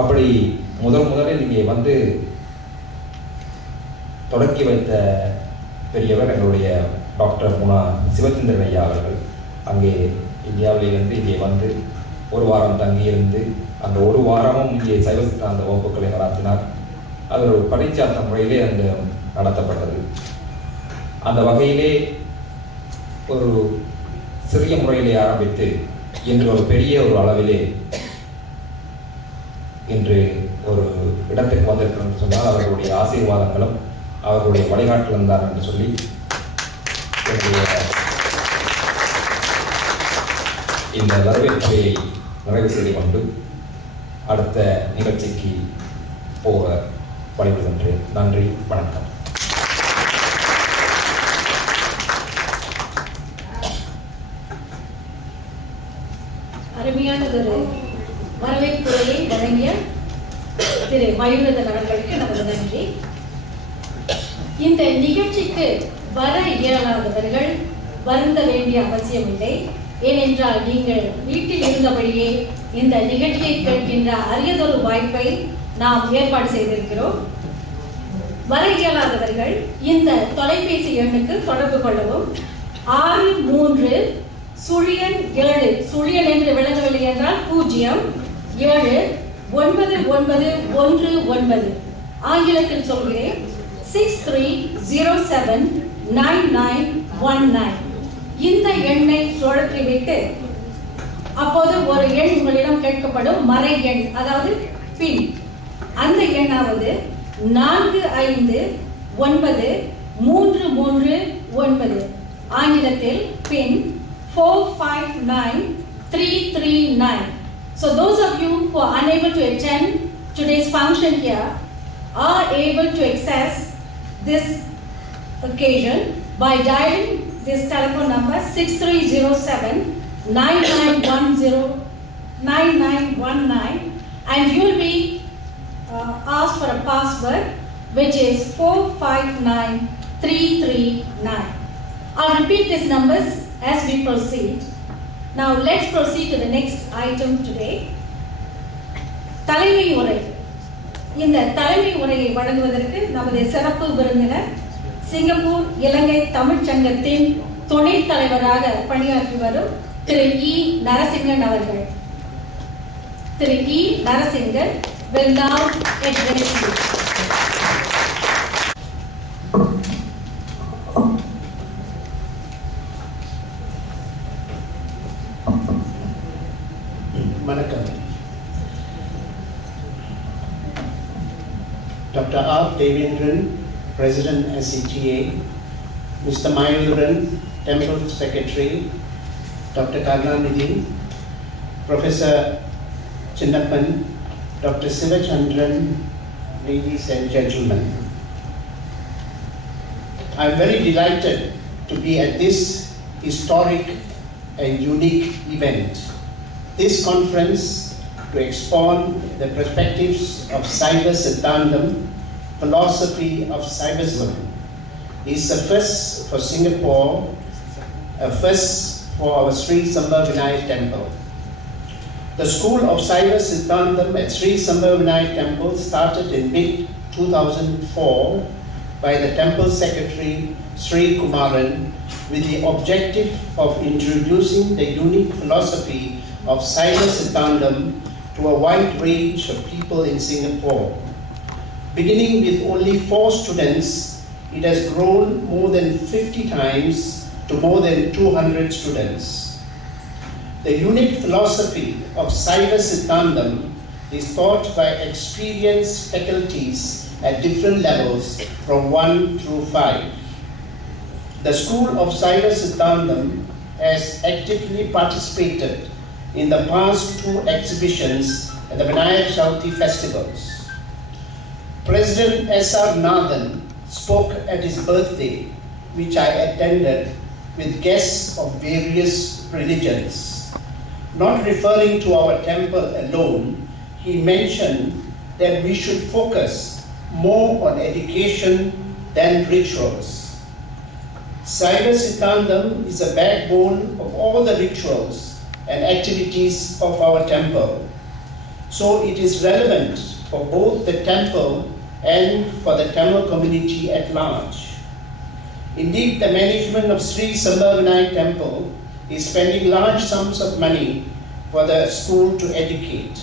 அப்படி முதலில் இங்கே வந்து தொடக்கி வைத்த பெரியவர் எங்களுடைய டாக்டர் முனா சிவச்சந்திரன் ஐயா அவர்கள். அங்கே இந்தியாவிலிருந்து இங்கே வந்து ஒரு வாரம் தங்கியிருந்து அந்த ஒரு வாரமும் இங்கே சைவ சித்தாந்த வகுப்புகளை நடத்தினார். அது ஒரு பரீட்சார்த்த முறையிலே அங்கு நடத்தப்பட்டது. அந்த வகையிலே ஒரு சிறிய முறையிலே ஆரம்பித்து இன்று ஒரு பெரிய ஒரு அளவிலே இன்று ஒரு இடத்திற்கு வந்திருக்கிறோம் சொன்னால் அவர்களுடைய ஆசீர்வாதங்களும் அவர்களுடைய வழிகாட்டலும் தான் என்று சொல்லி இந்த வரவேற்பையை நிறைவு செய்து கொண்டு அடுத்த நிகழ்ச்சிக்கு போக வழிபடுகின்றேன். நன்றி, வணக்கம். அருமையானதொரு வரவேற்புரையை வழங்கிய திரு மயூரதன் அவர்களுக்கு நமது நன்றி. இந்த நிகழ்ச்சிக்கு வர இயலாதவர்கள் வருந்த வேண்டிய அவசியமில்லை. ஏனென்றால் நீங்கள் வீட்டில் இருந்தபடியே இந்த நிகழ்ச்சியை கேட்கின்ற அரியதொரு வாய்ப்பை நாம் ஏற்பாடு செய்திருக்கிறோம். வர இயலாதவர்கள் இந்த தொலைபேசி எண்ணுக்கு தொடர்பு கொள்ளவும். 6307 சுழியன் என்று விளங்கவில்லை என்றால் 079919 ஆங்கிலத்தில் சொல்கிறேன் 63079919. இந்த எண்ணை சுழற்றிவிட்டு அப்போது ஒரு எண் உங்களிடம் கேட்கப்படும், மறை எண், அதாவது பின். அந்த எண்ணாவது 459339, ஆங்கிலத்தில் பின் 459339. So those of you who are unable to attend today's function here are able to access this occasion by dialing this telephone number 63079919 and you will be asked for a password which is 459339. I'll repeat these numbers as we proceed. Now let's proceed to the next item today. தலைமை உரை. இந்த தலைமை உரையை வழங்குவதற்கு நமது சிறப்பு விருந்தினர் Singapore இலங்கை தமிழ்ச் சங்கத்தின் துணைத் தலைவராக பணியாற்றி வரும் திரு இ. நரசிங்கன் அவர்கள். திரு இ. Narasingan will now address you. Vanakkam. Dr. R. Devendran, President SCTA, Mr. Mayuran, Temple Secretary, Dr. Karnanidhi, Professor Chinnappan, Dr. Sivachandran, ladies and gentlemen. I am very delighted to be at this historic and unique event. This conference to expound the perspectives of Saiva Siddhantam, philosophy of Saivism, is a first for Singapore, a first for our Sri Sambhavanaya Temple. The school of Saiva Siddhantam at Sri Sambhavanaya Temple started in mid-2004 by the temple secretary Sri Kumaran with the objective of introducing the unique philosophy of Saiva Siddhantam to a wide range of people in Singapore. Beginning with only 4 students, it has grown more than 50 times to more than 200 students. The unique philosophy of Saiva Siddhantam is taught by experienced faculties at different levels from 1 through 5. The School of Saiva Siddhantam has actively participated in the past 2 exhibitions at the Vinayak Chavithi festivals. President S.R. Nathan spoke at his birthday, which I attended with guests of various religions. Not referring to our temple alone, he mentioned that we should focus more on education than rituals. Saiva Siddhantam is a backbone of all the rituals and activities of our temple. so it is relevant for both the temple and for the Tamil community at large. Indeed, the management of Sri Sambhavanai Temple is spending large sums of money for the school to educate.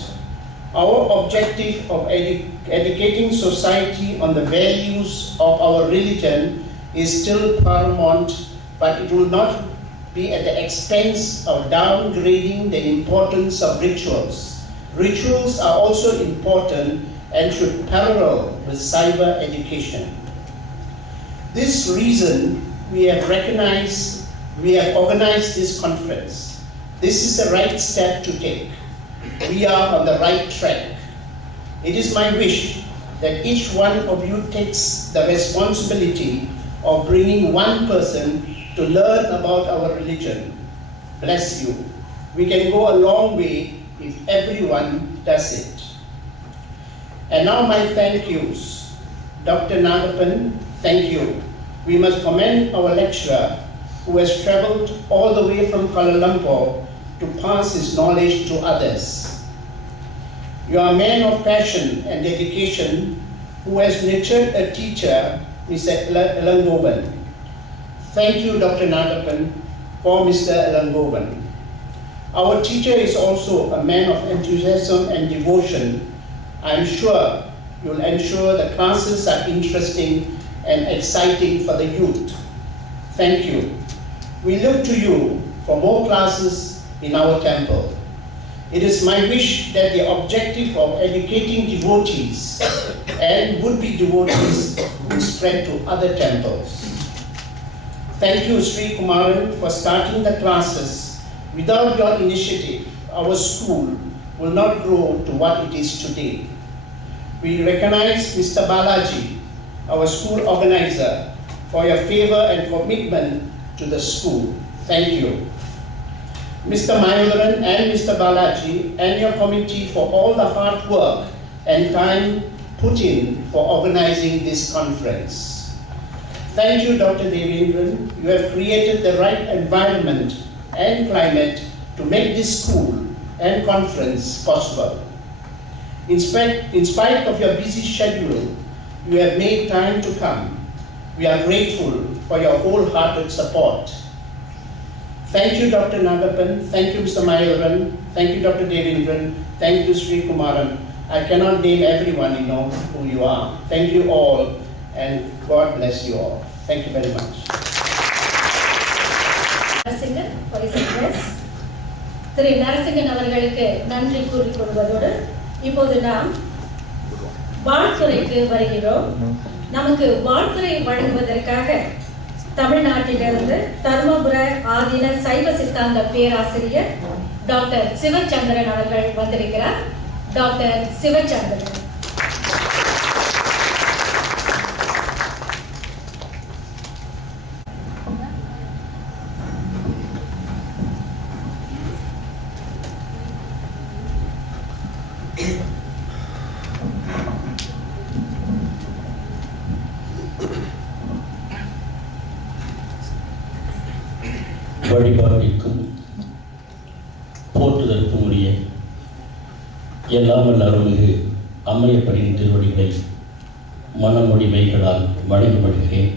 Our objective of educating society on the values of our religion is still paramount, but it will not be at the expense of downgrading the importance of rituals. Rituals are also important and should parallel with cyber education. This reason we have organized this conference. This is the right step to take. We are on the right track. It is my wish that each one of you takes the responsibility of bringing one person to learn about our religion. Bless you. We can go a long way if everyone does it. And now my thank yous. Dr. Nagappan, thank you. We must commend our lecturer who has traveled all the way from Kuala Lumpur to pass his knowledge to others. You are a man of passion and dedication who has nurtured a teacher, Mr. Elangovan. Thank you, Dr. Nagappan, for Mr. Elangovan. Our teacher is also a man of enthusiasm and devotion. I am sure you'll ensure the classes are interesting and exciting for the youth. Thank you. We look to you for more classes in our temple. It is my wish that the objective of educating devotees and would-be devotees will spread to other temples. Thank you, Sri Kumaran, for starting the classes. Without your initiative, our school will not grow to what it is today. We recognize Mr. Balaji, our school organizer, for your favor and commitment to the school. Thank you. Mr. Mayuran and Mr. Balaji and your committee for all the hard work and time put in for organizing this conference. Thank you, Dr. Devendran. You have created the right environment and climate to make this school and conference possible. In spite of your busy schedule, you have made time to come. We are grateful for your wholehearted support. Thank you, Dr. Nagappan. Thank you, Mr. Mayuran. Thank you, Dr. Devendran. Thank you, Sri Kumaran. I cannot name everyone, you know who you are. Thank you all, and God bless you all. Thank you very much. Narasingan for his address. திரு நரசிங்கன் அவர்களுக்கு நன்றி கூறிக்கொள்வதோடு இப்போது நாம் வாழ்த்துறைக்கு வருகிறோம். நமக்கு வாழ்த்துறை வழங்குவதற்காக தமிழ்நாட்டிலிருந்து தர்மபுர ஆதீன சைவ சித்தாந்த பேராசிரியர் டாக்டர் சிவச்சந்திரன் அவர்கள் வந்திருக்கிறார். டாக்டர் சிவச்சந்திரன். வழிபாட்டிற்கும் போற்றுதற்கும் உரிய எல்லாம் வல்ல அருள்மிகு அம்மையப்பரின் திருவடிகளை மனமொழிமைகளால் வணங்கப்படுகிறேன்.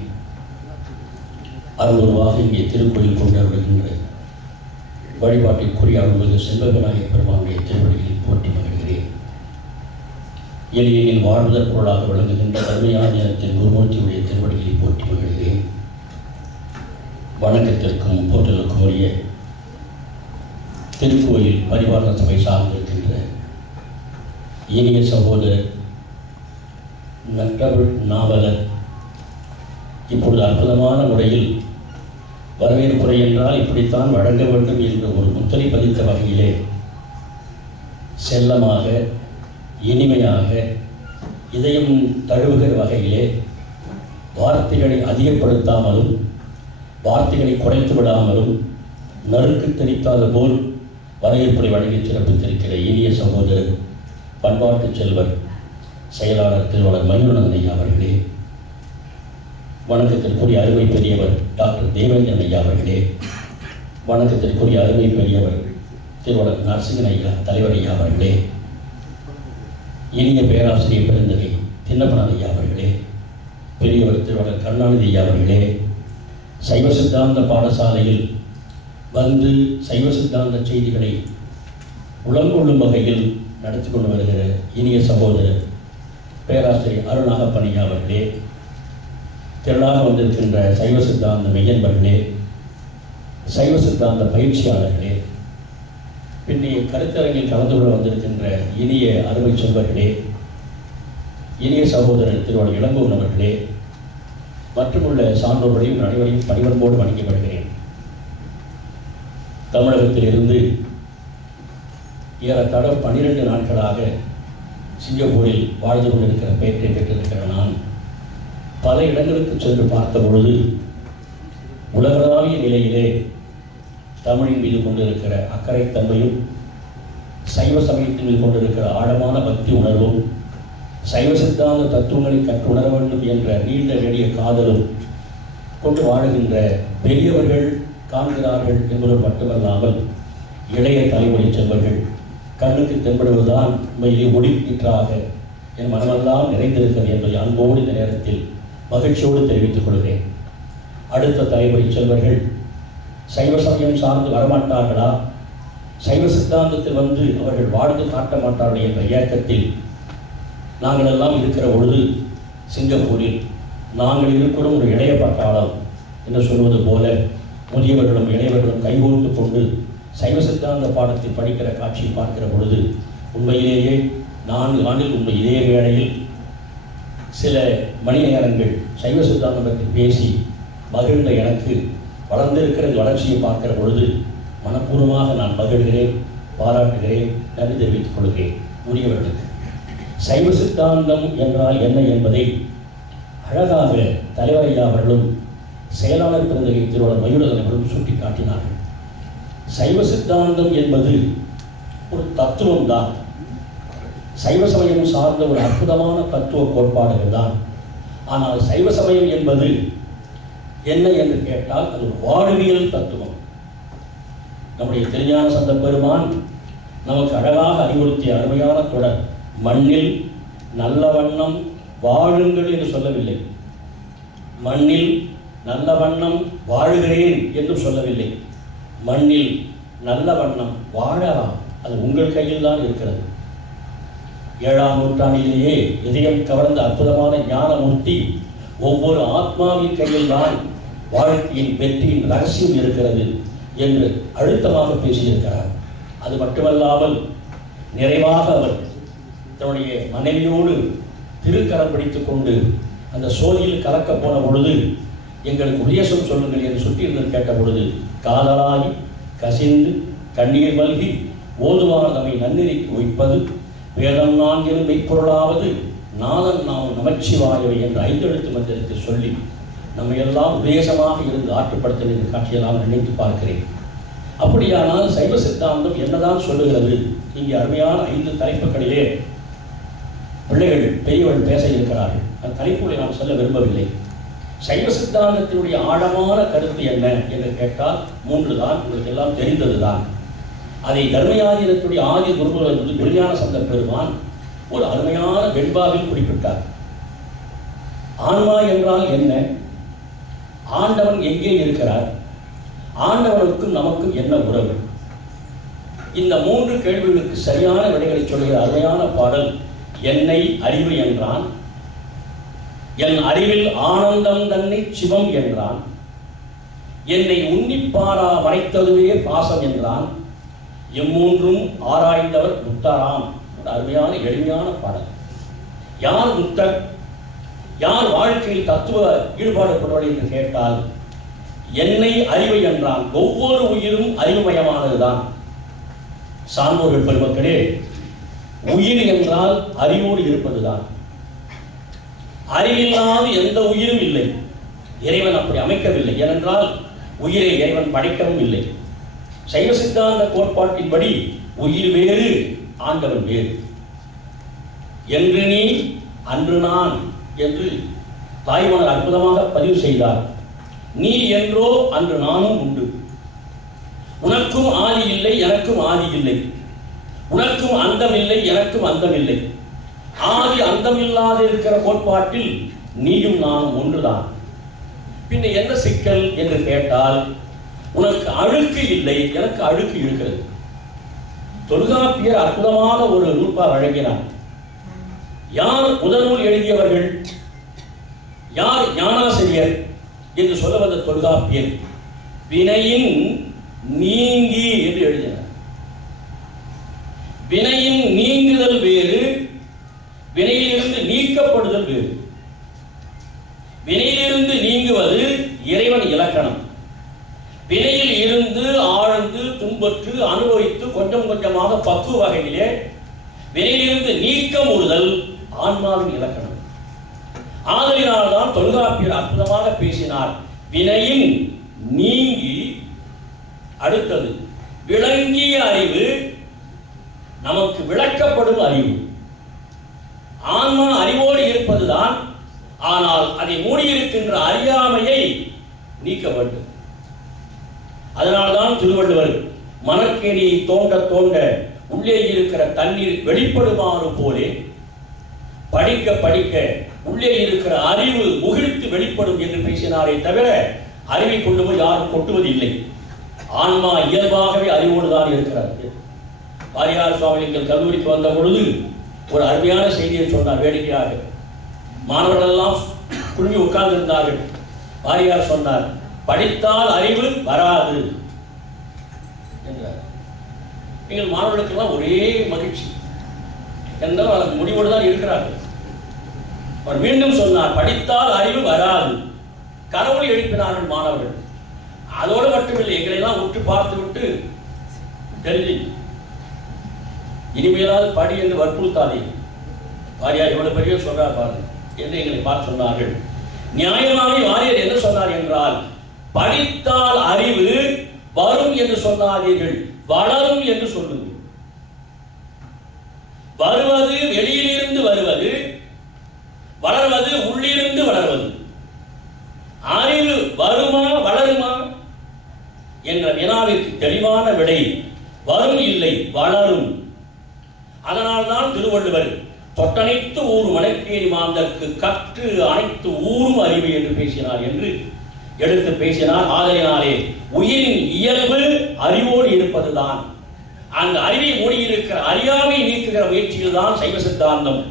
அருள்வாக இங்கே திருக்கோயில் கொண்டு வருகின்ற வழிபாட்டிற்குரிய அருள்மிகு செல்வவிநாயகப் பெருமானுடைய திருவடிகளில் போற்றி மகிழ்கிறேன். எளியனில் வாழ்வதற் பொருளாக விளங்குகின்ற அருமையான நேரத்தின் குருமூர்த்தியுடைய திருவடிகளில் போற்றி மகிழ்கிறேன். வணக்கத்திற்கும் போற்றலுக்கும் உரிய திருக்கோயில் பரிவார சபை சார்ந்திருக்கின்ற இனிய சகோதரர் நற்றமிழ் நாவலர் இப்பொழுது அற்புதமான முறையில் வரவேற்புரை என்றால் இப்படித்தான் வழங்க வேண்டும் என்று ஒரு முத்திரை பதித்த வகையிலே செல்லமாக இனிமையாக இதயம் தழுவுகிற வகையிலே வார்த்தைகளை அதிகப்படுத்தாமலும் வார்த்தைகளை குறைத்து விடாமலும் நறுக்கு தெரித்தாத போல் வரவேற்புரை வழங்கி சிறப்பித்திருக்கிற இனிய சகோதரர் பண்பாட்டு செல்வர் செயலாளர் திருவாளர் மயூரன் ஐயா அவர்களே, வணக்கத்திற்குரிய அருமை பெரியவர் டாக்டர் தேவேந்திரன் ஐயா அவர்களே, வணக்கத்திற்குரிய அருமை பெரியவர் திருவாளர் நரசிங்கன் ஐயா தலைவர் ஐயா அவர்களே, இனிய பேராசிரியர் பெருந்தகை திண்ணப்பனார் ஐயா அவர்களே, பெரியவர் திருவாளர் கருணாநிதி ஐயா அவர்களே, சைவ சித்தாந்த பாடசாலையில் வந்து சைவ சித்தாந்த செய்திகளை உளங்கொள்ளும் வகையில் நடத்தி கொண்டு வருகிற இனிய சகோதரர் பேராசிரியர் அருணாகப்பன் ஐயா அவர்களே, திரளாக வந்திருக்கின்ற சைவ சித்தாந்த மெய்யன்பர்களே, சைவ சித்தாந்த பயிற்சியாளர்களே, பின்னைய கருத்தரங்கில் கலந்து கொள்ள வந்திருக்கின்ற இனிய அருமை செல்வர்களே, இனிய சகோதரர் திருவாளர் இளங்கோவன் அவர்களே, மற்றுமுள்ள சான்றோர்களையும் அனைவரையும் பணிவன்போடு வணங்கி வருகிறேன். தமிழகத்திலிருந்து ஏறத்தாழ 12 நாட்களாக சிங்கப்பூரில் வாழ்ந்து கொண்டிருக்கிற பெயரை பெற்றிருக்கிற நான் பல இடங்களுக்கு சென்று பார்த்த பொழுது உலகளாவிய நிலையிலே தமிழின் மீது கொண்டிருக்கிற அக்கறைத்தன்மையும், சைவ சமயத்தின் மீது கொண்டிருக்கிற ஆழமான பக்தி உணர்வும், சைவ சித்தாந்த தத்துவங்களை கற்றுணர வேண்டும் என்ற நீண்ட நெடிய காதலும் கொண்டு வாழுகின்ற பெரியவர்கள் காண்கிறார்கள் என்பது மட்டுமல்லாமல் இளைய தலைமுறை செல்வர்கள் கண்ணுக்கு தென்படுவதுதான் உண்மையிலே ஒளிக்கீற்றாக என் மனமெல்லாம் நிறைந்திருக்கிறது என்பதை அன்போடு இந்த நேரத்தில் மகிழ்ச்சியோடு தெரிவித்துக் கொள்கிறேன். அடுத்த தலைமுறை செல்வர்கள் சைவ சமயம் சார்ந்து வரமாட்டார்களா, சைவ சித்தாந்தத்தில் வந்து அவர்கள் வாழ்ந்து காட்ட மாட்டார்கள் என்ற இயக்கத்தில் நாங்கள் எல்லாம் இருக்கிற பொழுது சிங்கப்பூரில் நாங்கள் இருக்கிற ஒரு இளைய பட்டாளம் என்று சொல்வது போல முதியவர்களும் இளையவர்களும் கைகோர்த்து கொண்டு சைவ சித்தாந்த பாடத்தில் படிக்கிற காட்சியை பார்க்கிற பொழுது உண்மையிலேயே 4 ஆண்டில் உண்மை இதே வேளையில் சில மணி நேரங்கள் சைவ சித்தாந்தம் பற்றி பேசி மகிழ்ந்த எனக்கு வளர்ந்திருக்கிற வளர்ச்சியை பார்க்கிற பொழுது மனப்பூர்வமாக நான் மகிழ்கிறேன், பாராட்டுகிறேன், நன்றி தெரிவித்துக் கொள்கிறேன். உரியவர்களுக்கு சைவ சித்தாந்தம் என்றால் என்ன என்பதை அழகாக தலைவர் ஐயா அவர்களும் செயலாளர் பெருந்தகை திருவாளர் மயூரன் அவர்களும் சுட்டி காட்டினார்கள். சைவ சித்தாந்தம் என்பது ஒரு தத்துவம் தான், சைவ சமயம் சார்ந்த ஒரு அற்புதமான தத்துவ கோட்பாடுகள் தான். ஆனால் சைவ சமயம் என்பது என்ன என்று கேட்டால் அது வாழ்வியல் தத்துவம். நம்முடைய திருஞான சந்த பெருமான் நமக்கு அழகாக அறிவுறுத்திய அருமையான தொடர், மண்ணில் நல்ல வண்ணம் வாழுங்கள் என்று சொல்லவில்லை, மண்ணில் நல்ல வண்ணம் வாழுகிறேன் என்று சொல்லவில்லை, மண்ணில் நல்ல வண்ணம் வாழலாம், அது உங்கள் கையில் தான் இருக்கிறது. 7ஆம் நூற்றாண்டிலேயே இதயம் கவர்ந்த அற்புதமான ஞானமூர்த்தி ஒவ்வொரு ஆத்மாவின் கையில் தான் வாழ்க்கையின் வெற்றியின் ரகசியம் இருக்கிறது என்று அழுத்தமாக பேசியிருக்கிறார். அது மட்டுமல்லாமல் நிறைவாக அவர் தன்னுடைய மனைவியோடு திருக்கரம் பிடித்துக் கொண்டு அந்த சோதியில் கலக்க போன பொழுது எங்களுக்கு உபதேசம் சொல்லுங்கள் என்று சுற்றியிருந்து கேட்ட பொழுது காதலாகி கசிந்து கண்ணீர் மல்கி ஓதுவார் நம்மை நன்னெறிக்கு வைப்பது வேதம் 4 மெய்ப்பொருளாவது நாதன் நாம் நமச்சிவாயவை என்ற 5 எழுத்து மந்திரத்தை சொல்லி நம்ம எல்லாம் உபதேசமாக இருந்து ஆற்றுப்படுத்த என்ற காட்சியெல்லாம் நினைத்து பார்க்கிறேன். அப்படியானால் சைவ சித்தாந்தம் என்னதான் சொல்லுகிறது? இங்கே அருமையான 5 தலைப்புகளிலே பிள்ளைகள் பெரியவர்கள் பேச இருக்கிறார்கள். அந்த தலைப்புகளை நாம் சொல்ல விரும்பவில்லை. சைவ சித்தாந்தத்தினுடைய ஆழமான கருத்து என்ன என்று கேட்டால் 3 தான், உங்களுக்கு எல்லாம் தெரிந்தது தான். அதை தர்மயாதீனத்துடைய ஆதி குருகுல குருஞான சந்த பெருமான் ஒரு அருமையான வெண்பாவில் குறிப்பிட்டார். ஆன்மா என்றால் என்ன, ஆண்டவன் எங்கே இருக்கிறார், ஆண்டவனுக்கும் நமக்கும் என்ன உறவு? இந்த 3 கேள்விகளுக்கு சரியான விடைகளை சொல்கிற அருமையான பாடல் என்னை அறிவு என்றான், என் அறிவில் ஆனந்தம் தன்னை சிவம் என்றான், என்னை உன்னிப்பாரா மறைத்ததுவே பாசம் என்றான், எம்மூன்றும் ஆராய்ந்தவர் முத்தராம். அருமையான எளிமையான பாடல். யார் முத்தர், யார் வாழ்க்கையில் தத்துவ ஈடுபாடு கொண்டவர் என்று கேட்டால் என்னை அறிவு என்றான். ஒவ்வொரு உயிரும் அறிவுமயமானதுதான். சான்றோர்கள் பெருமக்களே, உயிர் என்றால் அறிவோடு இருப்பதுதான். அறிவில்லாத எந்த உயிரும் இல்லை. இறைவன் அப்படி அமைக்கவில்லை. ஏனென்றால் உயிரை இறைவன் படைக்கவும் இல்லை. சைவ சித்தாந்த கோட்பாட்டின்படி உயிர் வேறு, ஆண்டவன் வேறு. என்று நீ அன்று நான் என்று தாய்மலர் அற்புதமாக பதிவு செய்தார். நீ என்றோ அன்று நானும் உண்டு. உனக்கும் ஆதி இல்லை, எனக்கும் ஆதி இல்லை. உனக்கும் அந்தம் இல்லை, எனக்கும் அந்தம் இல்லை. ஆதி அந்தமில்லாத இருக்கிற கோட்பாட்டில் நீயும் நானும் ஒன்றுதான். பின்ன என்ன சிக்கல் என்று கேட்டால், உனக்கு அழுக்கு இல்லை, எனக்கு அழுக்கு இருக்கிறது. தொல்காப்பியர் அற்புதமான ஒரு நூற்பா வழங்கினார். யார் முதல் நூல் எழுதியவர்கள், யார் ஞானாசிரியர் என்று சொல்ல வந்த தொல்காப்பியர் வினையின் நீங்கி என்று எழுதினார். வினையின் நீங்குதல் வேறு, வினையிலிருந்து நீக்கப்படுதல் வேறு. வினையிலிருந்து நீங்குவது இறைவன் இலக்கணம். வினையில் இருந்து ஆழ்ந்து துன்பற்று அனுபவித்து கொஞ்சம் கொஞ்சமாக பக்குவ வகையிலே வினையிலிருந்து நீக்கம் உறுதல் ஆன்மாவின் இலக்கணம். ஆதலினால்தான் தொல்காப்பியர் அற்புதமாக பேசினார். வினையின் நீங்கி, அடுத்தது விளங்கிய அறிவு, நமக்கு விளக்கப்படும் அறிவு. ஆன்மா அறிவோடு இருப்பதுதான், ஆனால் அதை மூடியிருக்கின்ற அறியாமையை நீக்க வேண்டும். அதனால்தான் திருவள்ளுவர் மணற்கேணியை தோண்ட தோண்ட உள்ளே இருக்கிற தண்ணீர் வெளிப்படுமாறு போலே படிக்க படிக்க உள்ளே இருக்கிற அறிவு முகிழ்த்து வெளிப்படும் என்று பேசினாரே தவிர அறிவை கொண்டு போய் யாரும் கொட்டுவதில்லை. ஆன்மா இயல்பாகவே அறிவோடு தான் இருக்கிறார். வாரியார் சுவாமிகள் கல்லூரிக்கு வந்த பொழுது ஒரு அருமையான செய்தியை சொன்னார். வேடிக்கையாக மாணவர்கள் எல்லாம் குழுமி உட்கார்ந்து இருந்தார்கள். வாரியார் சொன்னார், படித்தால் அறிவு வராது என்றார். எங்கள் மாணவர்களுக்கெல்லாம் ஒரே மகிழ்ச்சி, என்றால் அதற்கு முடிவோடு தான் இருக்கிறார்கள். அவர் மீண்டும் சொன்னார், படித்தால் அறிவு வராது. கனவுளை எழுப்பினார்கள் மாணவர்கள். அதோடு மட்டுமில்லை, எங்களை எல்லாம் உற்று பார்த்து விட்டு, டெல்லி இனிமேலாவது படி என்று வற்புறுத்தாதே, வாரியார் இவ்வளவு பெரிய சொல்றார் பாரு என்று எங்களை பார்த்து சொன்னார்கள். நியாயமாகவே வாரியார் என்ன சொன்னார் என்றால், படித்தால் அறிவு வரும் என்று சொன்னாதீர்கள், வளரும் என்று சொல்லுங்கள். வருவது வெளியிலிருந்து வருவது, வளர்வது உள்ளிருந்து வளர்வது. அறிவு வருமா வளருமா என்ற வினாவிற்கு தெளிவான விடை வரும் இல்லை, வளரும். அதனால்தான் திருவள்ளுவர் தொட்டனைத்து ஊர் மணற்கேணி மாந்தற்கு கற்று அனைத்து ஊரும் அறிவு என்று பேசினார் என்று எடுத்து பேசினார். ஆதலினாலே உயிரின் இயல்பு அறிவோடு இருப்பதுதான். அந்த அறிவை மூடியிருக்கிற அறியாமை நீக்குகிற முயற்சியில் தான் சைவ சித்தாந்தம்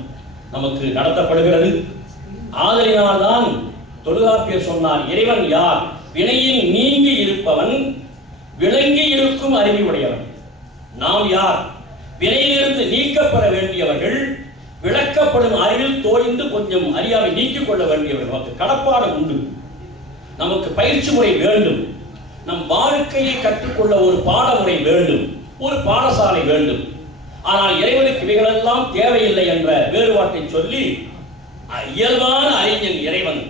நமக்கு நடத்தப்படுகிறது. ஆதலினால்தான் தொல்காப்பியர் சொன்னார், இறைவன் யார்? வினையின் நீங்கி இருப்பவன், விளங்கி இருக்கும் அறிவு உடையவன். நாம் யார்? வினையிலிருந்து நீக்கப்பட வேண்டியவர்கள், விளக்கப்படும் அறிவில் தோய்ந்து கொஞ்சம் அறியாமை நீக்கிக் கொள்ள வேண்டியவர்கள். நமக்கு கடப்பாடு உண்டு, நமக்கு பயிற்சி முறை வேண்டும், நம் வாழ்க்கையை கற்றுக்கொள்ள ஒரு பாடமுறை வேண்டும், ஒரு பாடசாலை வேண்டும். ஆனால் இறைவனுக்கு இவைகளெல்லாம் தேவையில்லை என்ற வேறுபாட்டை சொல்லி, இயல்பான அறிஞன் இறைவன்,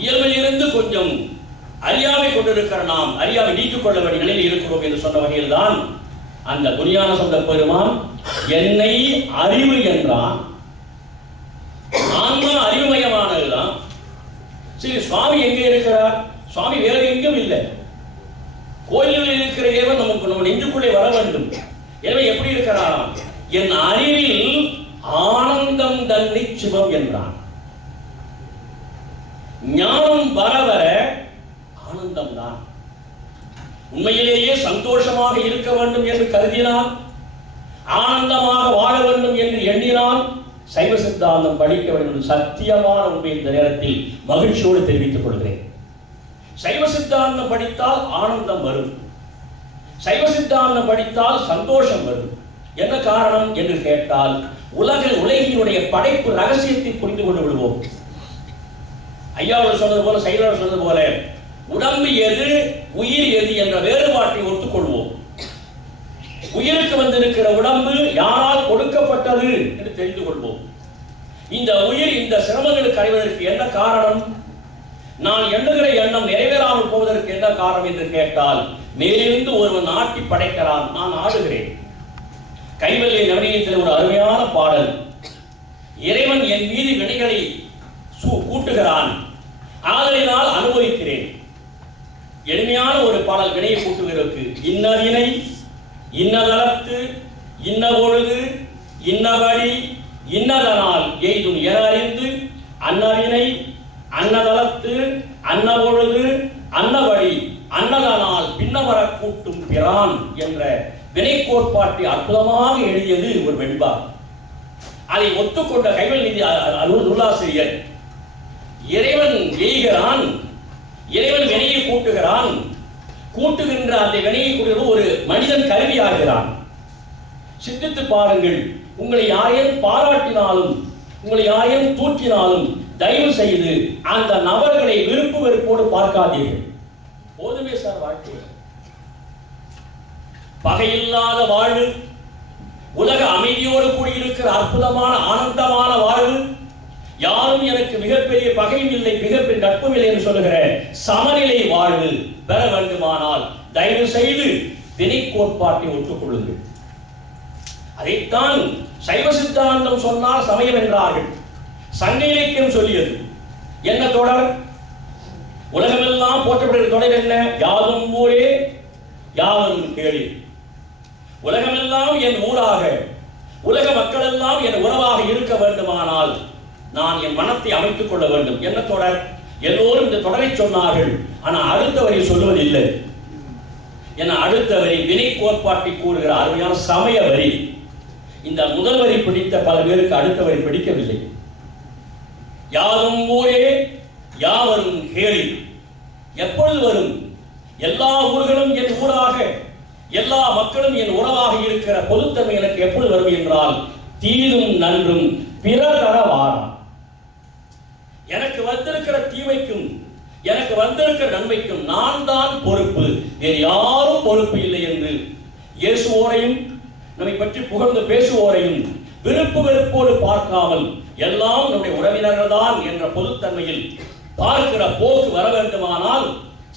இயல்பிலிருந்து கொஞ்சம் அறியாமை கொண்டிருக்கிற நாம் அறியாமை நீக்கிக் கொள்ள வேண்டிய நிலையில் இருக்கிறோம் என்று சொன்ன வகையில் தான் அந்த துரியான சொந்த பெருமான் என்னை அறிவு என்றான். ஆன்மா அறிவுமயமானதுதான். சரி, சுவாமி எங்கே இருக்கிறார்? சுவாமி வேற எங்கும் இல்லை. கோயிலில் இருக்கிற இறைவன் நமக்கு நம்ம நெஞ்சுக்குள்ளே வர வேண்டும். எனவே எப்படி இருக்கிறாராம்? என் அறிவில் ஆனந்தம் தன்னை சிவம் என்றான். ஞானம் வர வர ஆனந்தம் தான். உண்மையிலேயே சந்தோஷமாக இருக்க வேண்டும் என்று கருதினால், ஆனந்தமாக வாழ வேண்டும் என்று எண்ணினால் சைவ சித்தாந்தம் படிக்க வேண்டும். சத்தியமான உண்மை இந்த நேரத்தில் மகிழ்ச்சியோடு தெரிவித்துக் கொள்கிறேன். சைவ சித்தாந்தம் படித்தால் ஆனந்தம் வரும், சைவ சித்தாந்தம் படித்தால் சந்தோஷம் வரும். என்ன காரணம் என்று கேட்டால், உலகினுடைய படைப்பு ரகசியத்தை புரிந்து கொண்டு விடுவோம். ஐயாவோடு சொன்னது போல, சைவரோடு சொன்னது போல, உடம்பு எது உயிர் எது என்ற வேறுபாட்டை ஒத்துக்கொள்வோம். உயிருக்கு வந்திருக்கிற உடம்பு யாரால் கொடுக்கப்பட்டது என்று தெரிந்து கொள்வோம். இந்த உயிர் இந்த சிரமங்களுக்கு அடைவதற்கு என்ன காரணம்? நான் எண்ணுகிற எண்ணம் நிறைவேறாமல் போவதற்கு என்ன காரணம் என்று கேட்டால், மேலிருந்து ஒருவன் ஆட்டி படைக்கிறான், நான் ஆடுகிறேன். கைவல்லிய நவநீதத்தில் ஒரு அருமையான பாடல், இறைவன் என் மீது வினைகளை கூட்டுகிறான், ஆதலினால் அனுபவிக்கிறேன். எளிமையான ஒரு பாடல் வினையை கூட்டுகிறதுக்கு. இன்ன இன்னதளத்து இன்ன பொழுது இன்னபடி இன்னதனால் எய்தும் என அறிந்து அன்னவினை அன்னதலத்து அன்னபொழுது அன்னவழி அன்னதனால் பின்னவர கூட்டும் பிரான் என்ற வினை கோட்பாட்டை அற்புதமாக எழுதியது ஒரு வெண்பா. அதை ஒத்துக்கொண்ட கைவல் நீதி நூலாசிரியர் இறைவன் எய்கிறான், இறைவன் வினையை கூட்டுகிறான், கூட்டுகின்ற அந்த வினையை கூட்டுகிறது ஒரு மனிதன் கருவியாகிறான். சிந்தித்து பாருங்கள். உங்களை யாரையும் பாராட்டினாலும் உங்களை யாரையும் தூற்றினாலும் தயவு செய்து அந்த நபர்களை விருப்பு வெறுப்போடு பார்க்காதீர்கள். போதுமே சார் வாழ்க்கை. பகையில்லாத வாழ்வு, உலக அமைதியோடு கூடியிருக்கிற அற்புதமான ஆனந்தமான வாழ்வு, யாரும் எனக்கு மிகப்பெரிய பகையும் இல்லை மிகப்பெரிய நட்பும் இல்லை என்று சொல்லுகிற சமநிலை வாழ்வு பெற வேண்டுமானால் தயவு செய்து வினை கோட்பாட்டை ஒத்துக்கொள்ளுங்கள். அதைத்தான் சைவ சித்தாந்தம் சொன்னால் சமயம் என்றார்கள். சங்க இலக்கியம் சொல்லியது. என்ன தொடர்? உலகமெல்லாம் போற்றப்படுகிற தொடர் என்ன? யாதும் ஊரே யாவரும் கேளி. உலகமெல்லாம் என் ஊராக, உலக மக்கள் எல்லாம் என் உறவாக இருக்க வேண்டுமானால் நான் என் மனத்தை அமைத்துக் கொள்ள வேண்டும். என்ன தொடர்? எல்லோரும் இந்த தொடரை சொன்னார்கள், ஆனால் அடுத்த வரி சொல்லுவதில்லை. என அடுத்த வரி வினை கோட்பாட்டை கூறுகிற அருமையான சமய வரி. இந்த முதல் வரி பிடித்த பல பேருக்கு அடுத்த வரி பிடிக்கவில்லை. யாதும் ஊரே யாவரும் கேளி. எப்பொழுது வரும்? எல்லா ஊர்களும் என் ஊராக, எல்லா மக்களும் என் உறவாக இருக்கிற பொதுத்தன்மை எனக்கு எப்பொழுது வரும் என்றால் தீதும் நன்றும் பிற தர வாரம். எனக்கு வந்திருக்கிற தீமைக்கும் எனக்கு வந்திருக்கிற நன்மைக்கும் நான் தான் பொறுப்பு, வேறு யாரும் பொறுப்பு இல்லை என்று இயேசுவோரையும் நம்மை பற்றி புகழ்ந்து பேசுவோரையும் விருப்பு வெறுப்போடு பார்க்காமல் எல்லாம் நம்முடைய உறவினர்கள் தான் என்ற பொதுத்தன்மையில் பார்க்கிற போக்கு வர வேண்டுமானால்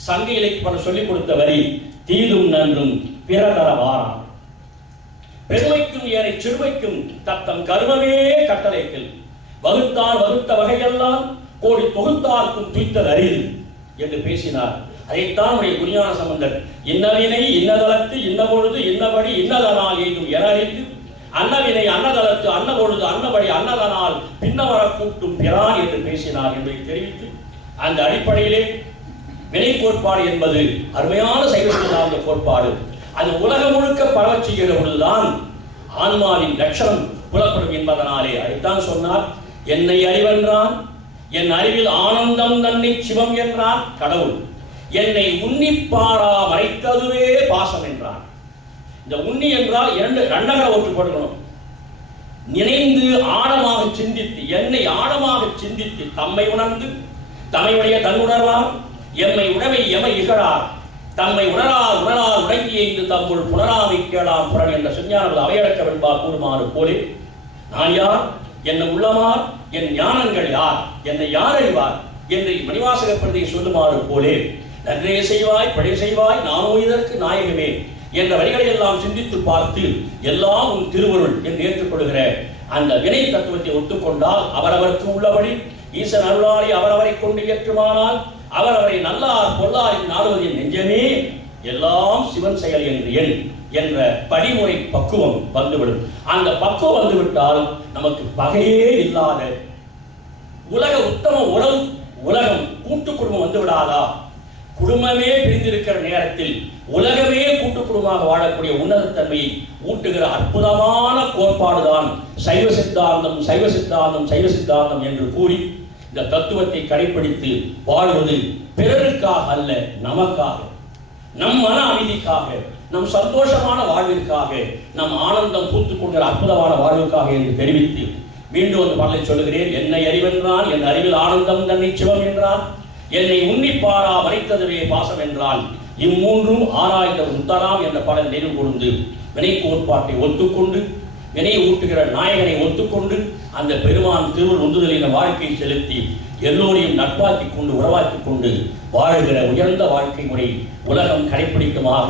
சங்க இலக்கியம் சொல்லிக் கொடுத்த வரி தீதும் நன்றும் பிற தர வாரம். பெருமைக்கும் ஏனை சிறுமைக்கும் தத்தம் கர்மமே கட்டளைகள் வகுத்தார் வகுத்த வகையெல்லாம் கோடி தொகுத்தார்க்கும் துய்த்தல் அரிது என்று பேசினார். அதைத்தான் குருஞான சம்பந்தர் இன்னவினை இன்னதலத்து இன்னபொழுது இன்னபடி இன்னதனால் எய்தும் என அறிந்து அன்னவினை அன்னதலத்து அன்னபொழுது அன்னபடி அன்னதனால் பின்னவர கூட்டும் பிரான் என்று பேசினார் என்பதை தெரிவித்து அந்த அடிப்படையிலே வினை கோட்பாடு என்பது அருமையான சைவ சித்தாந்த கோட்பாடு. அது உலகம் முழுக்க பரவச் செய்கிற பொழுதுதான் ஆன்மாவின் லட்சணம் புலப்படும் என்பதனாலே அதைத்தான் சொன்னார். என்னை அறிவென்றான், என் அறிவில் ஆனந்தம் தன்னை சிவம் என்றான் கடவுள். என்னை உன்னிப்பாரா மறைத்ததுவே பாசம் என்றான். இந்த உன்னி என்றால் இரண்டகர ஒன்று போட்டுக்கணும். நினைந்து ஆழமாக சிந்தித்து, என்னை ஆழமாக சிந்தித்து தம்மை உணர்ந்து தம்மையுடைய தன்னுணர்வார் எம்மை உடமை எமை இகழார் தம்மை உணரார் உணரார் உடங்கி எய்து தம்முள் புனராமை கேளாம் புறன் என்ற சுஞானது அவையடக்க வெண்பா கூறுமாறு போலே நான் யார், என்ன உள்ளமார், என் ஞானங்கள் யார், என்னை யார் அறிவார் என்று மணிவாசக பிரதியை சொல்லுமாறு போலே நன்றே செய்வாய் பழி செய்வாய் நானோ இதற்கு நாயகமே என்ற வரிகளை எல்லாம் சிந்தித்து பார்த்து எல்லாம் உன் திருவருள் என்று ஏற்றுக்கொள்கிற அந்த வினை தத்துவத்தை ஒத்துக்கொண்டால் அவரவருக்கு உள்ளபடி ஈசன் அருளாளி அவரவரை கொண்டு ஏற்றுமானால் அவரவரை நல்லார் பொல்லாரின் நாடுவதின் நெஞ்சமே எல்லாம் சிவன் செயல் என்று எண் என்ற படிமுறை பக்குவம் வந்துவிடும். அந்த பக்குவம் வந்துவிட்டால் நமக்கு பகையே இல்லாத உலக உத்தம உறவு உலகம் கூட்டு குடும்பம் வந்துவிடாதா? குடும்பமே பிரிந்திருக்கிற நேரத்தில் உலகமே கூட்டு குடும்பமாக வாழக்கூடிய உன்னதத்தன்மையை ஊட்டுகிற அற்புதமான கோட்பாடுதான் சைவ சித்தாந்தம் சைவ சித்தாந்தம் சைவ சித்தாந்தம் என்று கூறி இந்த தத்துவத்தை கடைபிடித்து வாழ்வது பிறருக்காக அல்ல, நமக்காக, நம் மன அமைதிக்காக, நம் சந்தோஷமான வாழ்விற்காக, நம் ஆனந்தம் பூத்துக் கொண்ட அற்புதமான வாழ்வுக்காக என்று தெரிவித்து மீண்டும் ஒரு பாடலை சொல்லுகிறேன். என்னை அறிவென்றான், என் அறிவில் ஆனந்தம் தன்னை சிவம் என்றான், என்னை உன்னிப்பாரா மறைத்ததுவே பாசம் என்றால் இம்மூன்றும் ஆராய்ந்த உத்தராம் என்ற பாடல் நினைவு கூர்ந்து வினை கோட்பாட்டை ஒத்துக்கொண்டு வினை ஊட்டுகிற நாயகனை ஒத்துக்கொண்டு அந்த பெருமான் திருவுள் உந்துதலின் வாழ்க்கையை செலுத்தி எல்லோரையும் நட்பாக்கிக் கொண்டு உறவாக்கிக் கொண்டு வாழ்கிற உயர்ந்த வாழ்க்கை முறை உலகம் கடைபிடிக்குமாக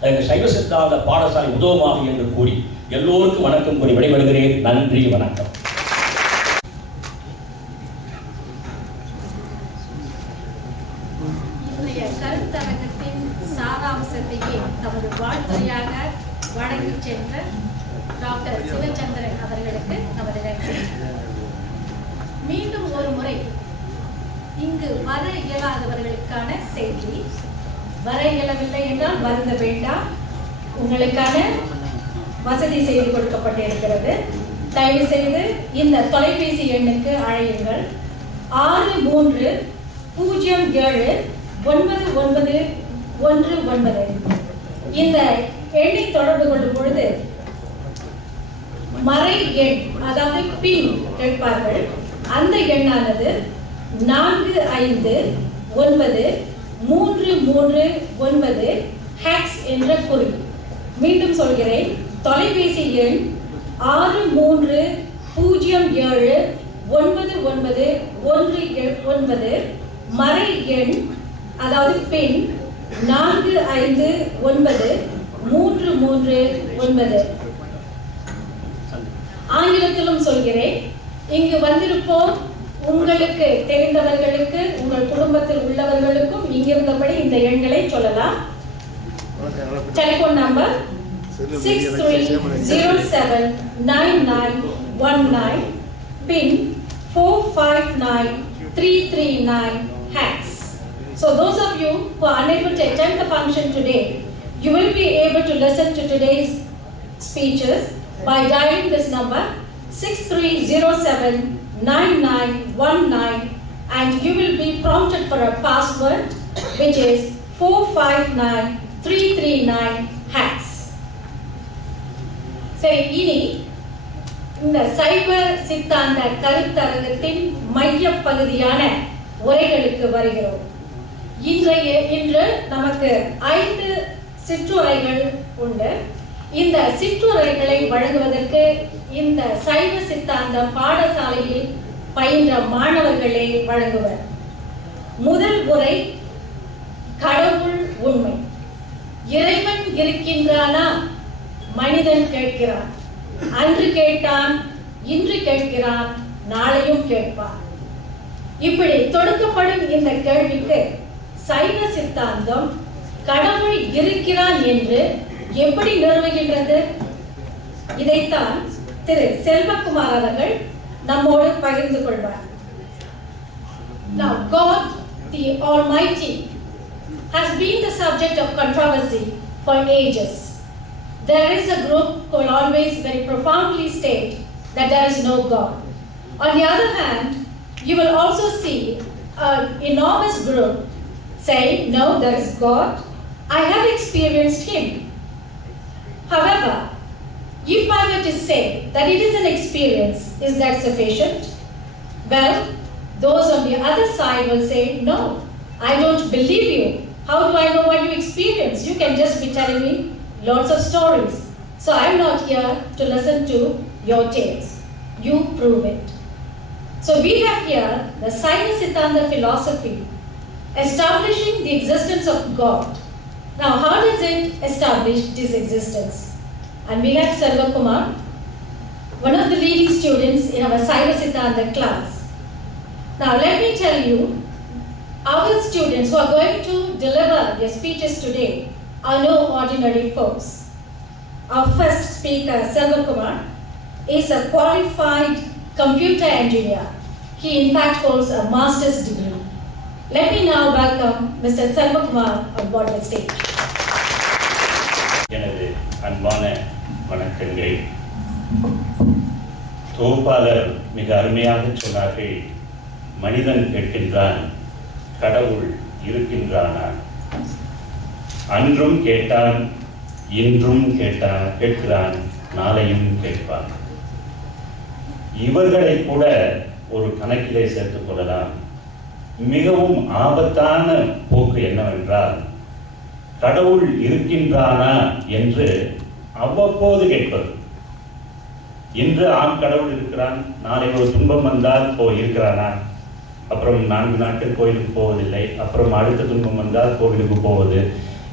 அதற்கு சைவ சித்தாந்த பாடசாலை உதவுமாக என்று கூறி எல்லோருக்கும் வணக்கம் கூறி விடைபெறுகிறேன். நன்றி, வணக்கம். கருத்தரங்கத்தின் சாராம்சத்தையே தமது வாழ்த்துறையாக வழங்கி சென்ற டாக்டர் சிவச்சந்திரன் அவர்களுக்கு நமது நன்றி. இங்கு வர இயலாதவர்களுக்கான செய்தி. வர இயலவில்லை என்றால் வருந்த வேண்டாம், உங்களுக்கான வசதி செய்து கொடுக்கப்பட்டிருக்கிறது. தயவு செய்து இந்த தொலைபேசி எண்ணுக்கு அழையுங்கள். 63079919. இந்த எண்ணை தொடர்பு கொள்ளும் பொழுது மறை எண், அதாவது பின் கேட்பார்கள். அந்த எண்ணானது 4593339 ஹேக்ஸ் என்ற குறி. மீண்டும் சொல்கிறேன், தொலைபேசி எண் 63079919. மறை எண் அதாவது பின் 4593339. ஆங்கிலத்திலும் சொல்கிறேன். இங்கு வந்திருப்போம் உங்களுக்கு தெரிந்தவர்களுக்கு, உங்கள் குடும்பத்தில் உள்ளவர்களுக்கும் இங்கிருந்தபடி இந்த எண்களை சொல்லலாம். Telephone number 63079919, PIN 459339 hacks. So those of you who are unable to attend the function today, you will be able to listen to today's speeches by dialing this number 63079919, and you will be prompted for a password which is 459339 hacks. சரி, இனி இந்த சைவ சித்தாந்த கருத்தரங்கத்தின் மைய பகுதியான உரைகளுக்கு வருகிறோம். இன்று நமக்கு 5 சிற்றுரைகள் உண்டு. இந்த சிற்றுரைகளை வழங்குவதற்கு இந்த சைவ சித்தாந்த பாடசாலையில் பயின்ற மாணவர்களே வழங்குவர். முதல் உரை, கடவுள் உண்மை. இறைவன் இருக்கின்றானா? மனிதன் கேட்கிறான். அன்று கேட்டான், இன்று கேட்கிறான், நாளையும் கேட்பான். இப்படி தொடுக்கப்படும் இந்த கேள்விக்கு சைவ சித்தாந்தம் கடவுள் இருக்கிறான் என்று எப்படி நிறுவுகின்றது? இதைத்தான் திரு செல்வகுமார் அவர்கள் நம்மோடு பகிர்ந்து கொள்வார். Now, God, the Almighty, has been the subject of controversy for ages. There is a group who will always very profoundly state that there is no God. On the other hand, you will also see an enormous group saying, no, there is God. I have experienced Him. However, if I were to say that it is an experience, is that sufficient? Well, those on the other side will say, no, I don't believe you. How do I know what you experience? You can just be telling me lots of stories. So I'm not here to listen to your tales. You prove it. So we have here the Saiva Siddhanta philosophy establishing the existence of God. Now, how does it establish this existence? And we have Selvakumar, one of the leading students in our Saiva Siddhanta class. Now, let me tell you, our students who are going to deliver their speeches today are no ordinary folks. Our first speaker, Selvakumar, is a qualified computer engineer. He in fact holds a master's degree. Let me now welcome Mr. Selvakumar on board the stage. எனது அன்பான வணக்கங்கள். தொகுப்பாளர் மிக அருமையாக சொன்னார்கள். மனிதன் கேட்கின்றான், கடவுள் இருக்கின்றானா? அன்றும் கேட்டான், இன்றும் கேட்கிறான், நாளையும் கேட்பான். இவர்களை கூட ஒரு கணக்கிலே சேர்த்துக் கொள்ளலாம். மிகவும் ஆபத்தான போக்கு என்னவென்றால், கடவுள் இருக்கின்றானா என்று அவ்வப்போது கேட்பது. இன்று ஆம் கடவுள் இருக்கிறான், நாளை ஒரு துன்பம் வந்தால் இருக்கிறானா, அப்புறம் 4 நாட்கள் கோயிலுக்கு போவதில்லை, அப்புறம் அடுத்த துன்பம் வந்தால் கோவிலுக்கு போவது,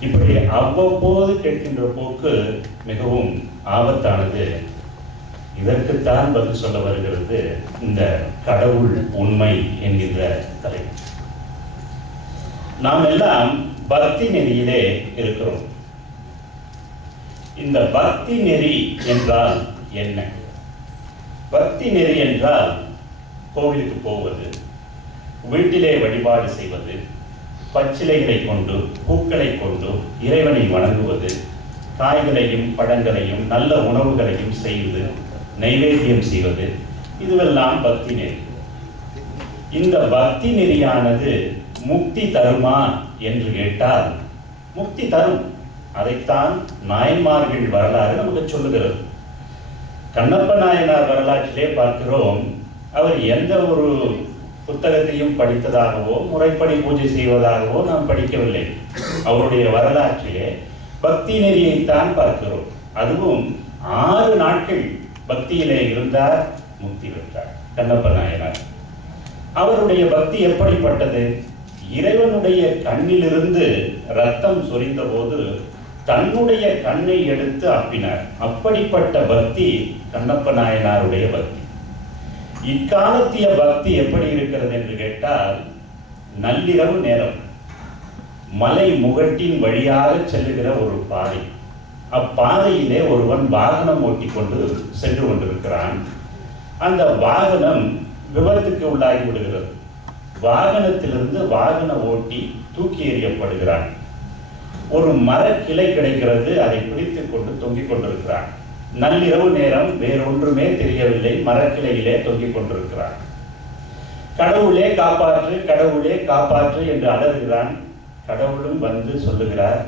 இப்படி அவ்வப்போது கேட்கின்ற போக்கு மிகவும் ஆபத்தானது. இதற்குத்தான் பதில் சொல்ல வருகிறது இந்த கடவுள் உண்மை என்கின்ற தலைப்பு. நாம் எல்லாம் பக்தி நெறியிலே இருக்கிறோம். இந்த பக்தி நெறி என்றால் என்ன? பக்தி நெறி என்றால் கோவிலுக்கு போவது, வீட்டிலே வழிபாடு செய்வது, பச்சிலைகளை கொண்டு பூக்களை கொண்டு இறைவனை வணங்குவது, காய்களையும் பழங்களையும் நல்ல உணவுகளையும் செய்து நைவேத்தியம் செய்வது, இதுவெல்லாம் பக்தி நெறி. இந்த பக்தி நெறியானது முக்தி தருமா என்று கேட்டால் முக்தி தரும். அதைத்தான் நாயன்மார்கள் வரலாறு நமக்கு சொல்லுகிறது. கண்ணப்ப நாயனார் வரலாற்றிலே பார்க்கிறோம், அவர் எந்த ஒரு புத்தகத்தையும் படித்ததாகவோ முறைப்படி பூஜை செய்வதாகவோ நாம் படிக்கவில்லை. அவருடைய வரலாற்றிலே பக்தி நெறியைத்தான் பார்க்கிறோம். அதுவும் 6 நாட்கள் பக்தியிலே இருந்தார், முக்தி பெற்றார் கண்ணப்ப நாயனார். அவருடைய பக்தி எப்படிப்பட்டது? இறைவனுடைய கண்ணிலிருந்து ரத்தம் சொரிந்த போது தன்னுடைய கண்ணை எடுத்து அப்பினார். அப்படிப்பட்ட பக்தி கண்ணப்ப நாயனாருடைய பக்தி. இக்காலத்திய பக்தி எப்படி இருக்கிறது என்று கேட்டால், நள்ளிரவு நேரம் மலை முகட்டின் வழியாக செல்லுகிற ஒரு பாதை. அப்பாதையிலே ஒருவன் வாகனம் ஓட்டி கொண்டு சென்று கொண்டிருக்கிறான். அந்த வாகனம் விபத்துக்கு உள்ளாகி விடுகிறது. வாகனத்திலிருந்து வாகன ஓட்டி தூக்கி எறியப்படுகிறான். ஒரு மரக்கிளை கிடைக்கிறது, அதை பிடித்துக் கொண்டு தொங்கிக் கொண்டிருக்கிறான். நள்ளிரவு நேரம், வேறொன்றுமே தெரியவில்லை, மரக்கிளையிலே தொங்கிக் கொண்டிருக்கிறான். கடவுளே காப்பாற்று, கடவுளே காப்பாற்று என்று அலறுகிறான். கடவுளும் வந்து சொல்லுகிறார்,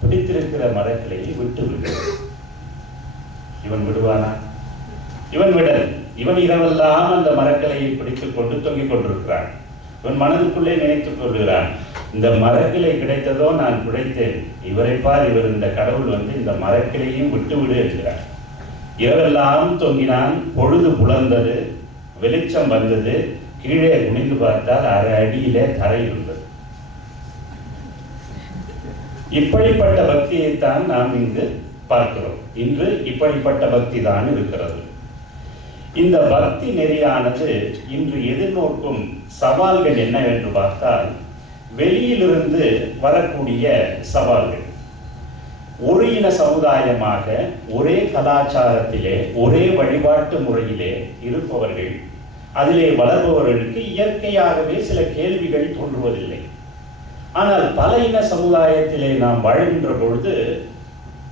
பிடித்திருக்கிற மரக்கிளையை விட்டு விடு. இவன் விடுவானா? இவன் விடல். இவன் இரவெல்லாம் அந்த மரக்கிளையை பிடித்துக் கொண்டு தொங்கிக் கொண்டிருக்கிறான். இவன் மனதுக்குள்ளே நினைத்துக் கொள்கிறான், இந்த மரக்கிளை கிடைத்ததோ நான் பிழைத்தேன், இவரை பார், இவர் இந்த கடவுள் வந்து இந்த மரக்கிளையும் விட்டு விடு என்கிறார். இரவெல்லாம் தொங்கினான். பொழுது புலர்ந்தது, வெளிச்சம் வந்தது. கீழே குனிந்து பார்த்தால் 1/2 அடியிலே தரை இருந்தது. இப்படிப்பட்ட பக்தியைத்தான் நாம் இங்கு பார்க்கிறோம். இன்று இப்படிப்பட்ட பக்தி தான் இருக்கிறது. இந்த பக்தி நெறியானது இன்று எதிர்நோக்கும் சவால்கள் என்னவென்று பார்த்தால், வெளியிலிருந்து வரக்கூடிய சவால்கள். ஒரு இன சமுதாயமாக ஒரே கலாச்சாரத்திலே ஒரே வழிபாட்டு முறையிலே இருப்பவர்கள், அதிலே வளர்பவர்களுக்கு இயற்கையாகவே சில கேள்விகள் தோன்றுவதில்லை. ஆனால் பல இன சமுதாயத்திலே நாம் வாழ்கின்ற பொழுது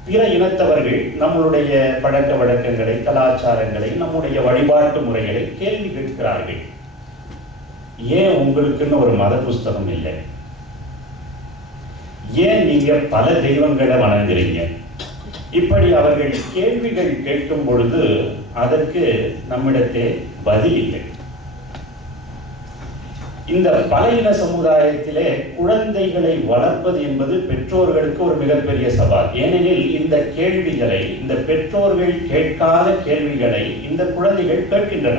பிற இனத்தவர்கள் நம்மளுடைய பழக்க வழக்கங்களை, கலாச்சாரங்களை, நம்முடைய வழிபாட்டு முறைகளை கேள்வி கேட்கிறார்கள். ஏன் உங்களுக்குன்னு ஒரு மத புஸ்தகம் இல்லை? ஏன் நீங்க பல தெய்வங்களை வணங்குறீங்க? இப்படி அவர்கள் கேள்விகள் கேட்கும் பொழுது அதற்கு நம்மிடத்தே பதில் இல்லை. இந்த பல இன சமுதாயத்திலே குழந்தைகளை வளர்ப்பது என்பது பெற்றோர்களுக்கு ஒரு மிகப்பெரிய சவால். ஏனெனில் இந்த கேள்விகளை, இந்த பெற்றோர்கள் கேட்காத கேள்விகளை இந்த குழந்தைகள் கேட்கின்றன.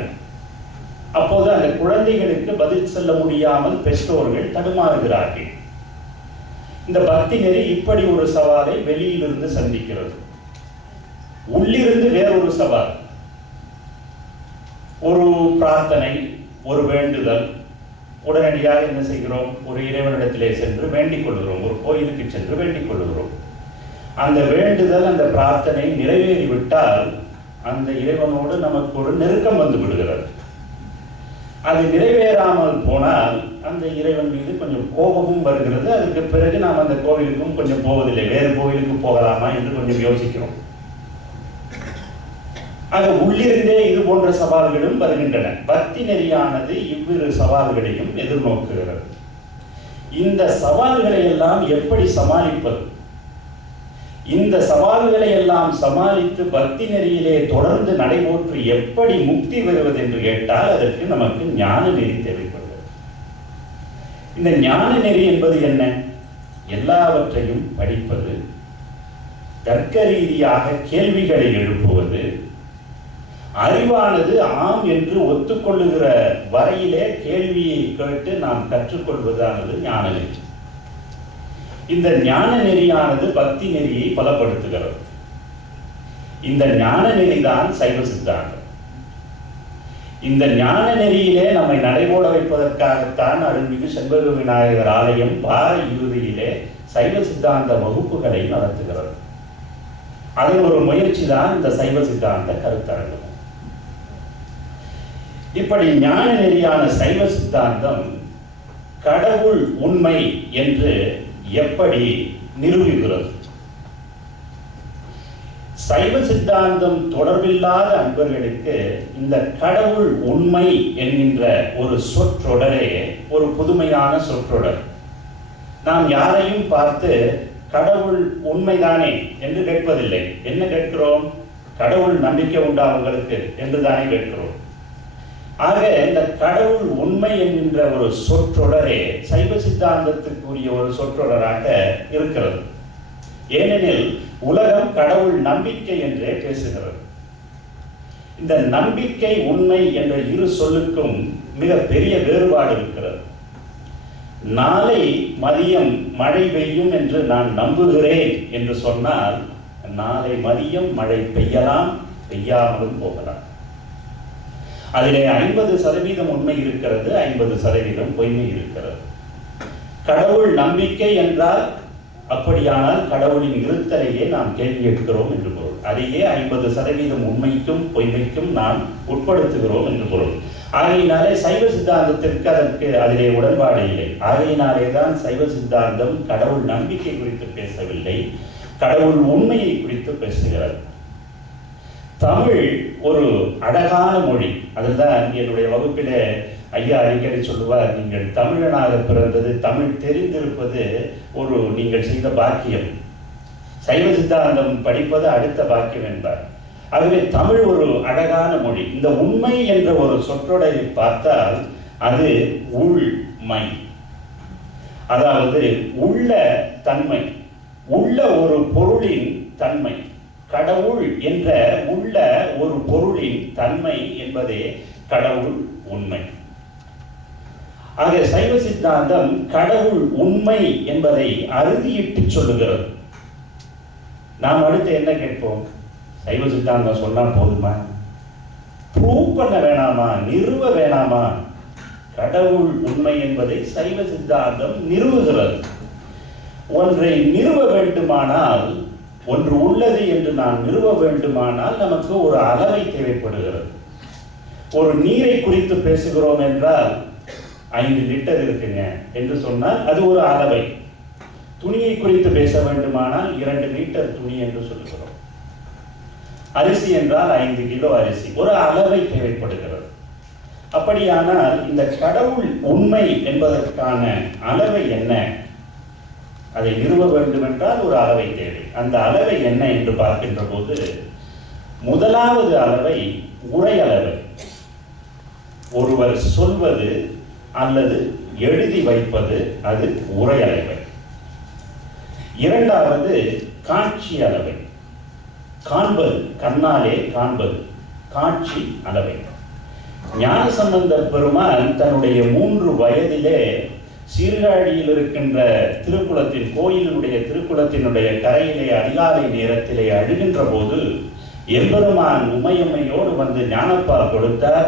அப்போது அந்த குழந்தைகளுக்கு பதில் சொல்ல முடியாமல் பெற்றோர்கள் தடுமாறுகிறார்கள். இந்த பக்தி நெறி இப்படி ஒரு சவாலை வெளியிலிருந்து சந்திக்கிறது. உள்ளிருந்து வேறொரு சவால். ஒரு பிரார்த்தனை, ஒரு வேண்டுதல். உடனடியாக என்ன செய்கிறோம்? ஒரு இறைவனிடத்திலே சென்று வேண்டிக் கொள்கிறோம், ஒரு கோயிலுக்கு சென்று வேண்டிக் கொள்கிறோம். அந்த வேண்டுதல், அந்த பிரார்த்தனை நிறைவேறிவிட்டால் அந்த இறைவனோடு நமக்கு ஒரு நெருக்கம் வந்து விடுகிறது. அது நிறைவேறாமல் போனால் அந்த இறைவன் மீது கொஞ்சம் கோபமும் வருகிறது. அதுக்கு பிறகு நாம் அந்த கோவிலுக்கும் கொஞ்சம் போவதில்லை, வேறு கோவிலுக்கு போகலாமா என்று கொஞ்சம் யோசிக்கிறோம். ஆக உள்ளிருந்தே இது போன்ற சவால்களும் வருகின்றன. பக்தி நெறியானது இவ்விரு சவால்களையும் எதிர்நோக்குகிறது. இந்த சவால்களை எல்லாம் எப்படி சமாளிப்பது? இந்த சவால்களை எல்லாம் சமாளித்து பக்தி நெறியிலே தொடர்ந்து நடைபோற்று எப்படி முக்தி பெறுவது என்று கேட்டால் அதற்கு நமக்கு ஞான நெறி தேவைப்படுகிறது. இந்த ஞான நெறி என்பது என்ன? எல்லாவற்றையும் படிப்பது, தர்க்க ரீதியாக கேள்விகளை எழுப்புவது, அறிவானது ஆம் என்று ஒத்துக்கொள்ளுகிற வரையிலே கேள்வியை கேட்டு நாம் கற்றுக்கொள்வதானது ஞான நெறி. இந்த ஞான நெறியானது பக்தி நெறியை பலப்படுத்துகிறது. இந்த ஞான நெறிதான் சைவ சித்தாந்தம். இந்த ஞான நெறியிலே நம்மை நடைபோட வைப்பதற்காகத்தான் அருள்மிகு செண்பக விநாயகர் ஆலயம் வார இறுதியிலே சைவ சித்தாந்த வகுப்புகளை நடத்துகிறது. அதன் ஒரு முயற்சி தான் இந்த சைவ சித்தாந்த கருத்தரங்கம். இப்படி ஞான நெறியான சைவ சித்தாந்தம் கடவுள் உண்மை என்று எப்படி நிரூபிக்கிறது? சைவ சித்தாந்தம் தொடர்பில்லாத அன்பர்களுக்கு இந்த கடவுள் உண்மை என்கின்ற ஒரு சொற்றொடரே ஒரு புதுமையான சொற்றொடர். நாம் யாரையும் பார்த்து கடவுள் உண்மைதானே என்று கேட்பதில்லை. என்ன கேட்கிறோம்? கடவுள் நம்பிக்கை உண்டா உங்களுக்கு என்று தானே கேட்கிறோம். ஆக இந்த கடவுள் உண்மை என்கின்ற ஒரு சொற்றொடரே சைவ சித்தாந்தத்துக்குரிய ஒரு சொற்றொடராக இருக்கிறது. ஏனெனில் உலகம் கடவுள் நம்பிக்கை என்றே பேசுகிறது. இந்த நம்பிக்கை உண்மை என்ற இரு சொல்லுக்கும் மிக பெரிய வேறுபாடு இருக்கிறது. நாளை மதியம் மழை பெய்யும் என்று நான் நம்புகிறேன் என்று சொன்னால் நாளை மதியம் மழை பெய்யலாம், பெய்யாமலும் போகலாம். அதிலே 50% உண்மை இருக்கிறது, 50% பொய்மை இருக்கிறது. கடவுள் நம்பிக்கை என்றால் அப்படியானால் கடவுளின் இருத்தலையே நாம் கேள்வி எடுக்கிறோம் என்று பொருள். அதையே 50% உண்மைக்கும் பொய்மைக்கும் நாம் உட்படுத்துகிறோம் என்று பொருள். ஆகையினாலே சைவ சித்தாந்தத்திற்கு அதிலே உடன்பாடு இல்லை. ஆகையினாலே தான் சைவ சித்தாந்தம் கடவுள் நம்பிக்கை குறித்து பேசவில்லை, கடவுள் உண்மையை குறித்து பேசுகிறது. தமிழ் ஒரு அழகான மொழி. அதுதான் என்னுடைய வகுப்பிலே ஐயா அடிக்கடி சொல்லுவார், நீங்கள் தமிழனாக பிறந்தது, தமிழ் தெரிந்திருப்பது ஒரு நீங்கள் செய்த பாக்கியம், சைவ சித்தாந்தம் படிப்பது அடுத்த பாக்கியம் என்பார். ஆகவே தமிழ் ஒரு அழகான மொழி. இந்த உண்மை என்ற ஒரு சொற்றொடரை பார்த்தால் அது உள்மை, அதாவது உள்ள தன்மை, உள்ள ஒரு பொருளின் தன்மை. கடவுள் என்ற உள்ள ஒரு பொருளின் தன்மை என்பதே கடவுள் உண்மை. ஆக சைவ சித்தாந்தம் கடவுள் உண்மை என்பதை அறுதியிட்டு சொல்லுகிறது. நாம் அடுத்து என்ன கேட்போம்? சைவ சித்தாந்தம் சொன்னா போதுமா? ப்ரூவ் பண்ண வேணாமா? நிறுவ வேணாமா? கடவுள் உண்மை என்பதை சைவ சித்தாந்தம் நிறுவுகிறது. ஒன்றை நிறுவ வேண்டுமானால், ஒன்று உள்ளது என்று நாம் நிறுவ வேண்டுமானால் நமக்கு ஒரு அளவை தேவைப்படுகிறது. ஒரு நீரை குறித்து பேசுகிறோம் என்றால் 5 லிட்டர் இருக்குங்க என்று சொன்னால் அது ஒரு அளவை. துணியை குறித்து பேச வேண்டுமானால் 2 லிட்டர் துணி என்று சொல்லுகிறோம். அரிசி என்றால் 5 கிலோ அரிசி, ஒரு அளவை தேவைப்படுகிறது. அப்படியானால் இந்த கடவுள் உண்மை என்பதற்கான அளவை என்ன? அதை நிறுவ வேண்டும் என்றால் ஒரு அளவை தேவை. அந்த அளவை என்ன என்று பார்க்கின்ற போது முதலாவது அளவை உரை அளவை. ஒருவர் சொல்வது அல்லது எழுதி வைப்பது, அது உரை அளவை. இரண்டாவது காட்சி அளவை, காண்பது, கண்ணாலே காண்பது, காட்சி அளவை. ஞானசம்பந்த பெருமான் தன்னுடைய 3 வயதிலே சீர்காழியில் இருக்கின்ற திருக்குளத்தின் கோயிலினுடைய திருக்குளத்தினுடைய கரையிலே அதிகாலை நேரத்திலே அழுகின்ற போது எம்பெருமான் உமையம்மையோடு வந்து ஞானப்பால் கொடுத்தார்.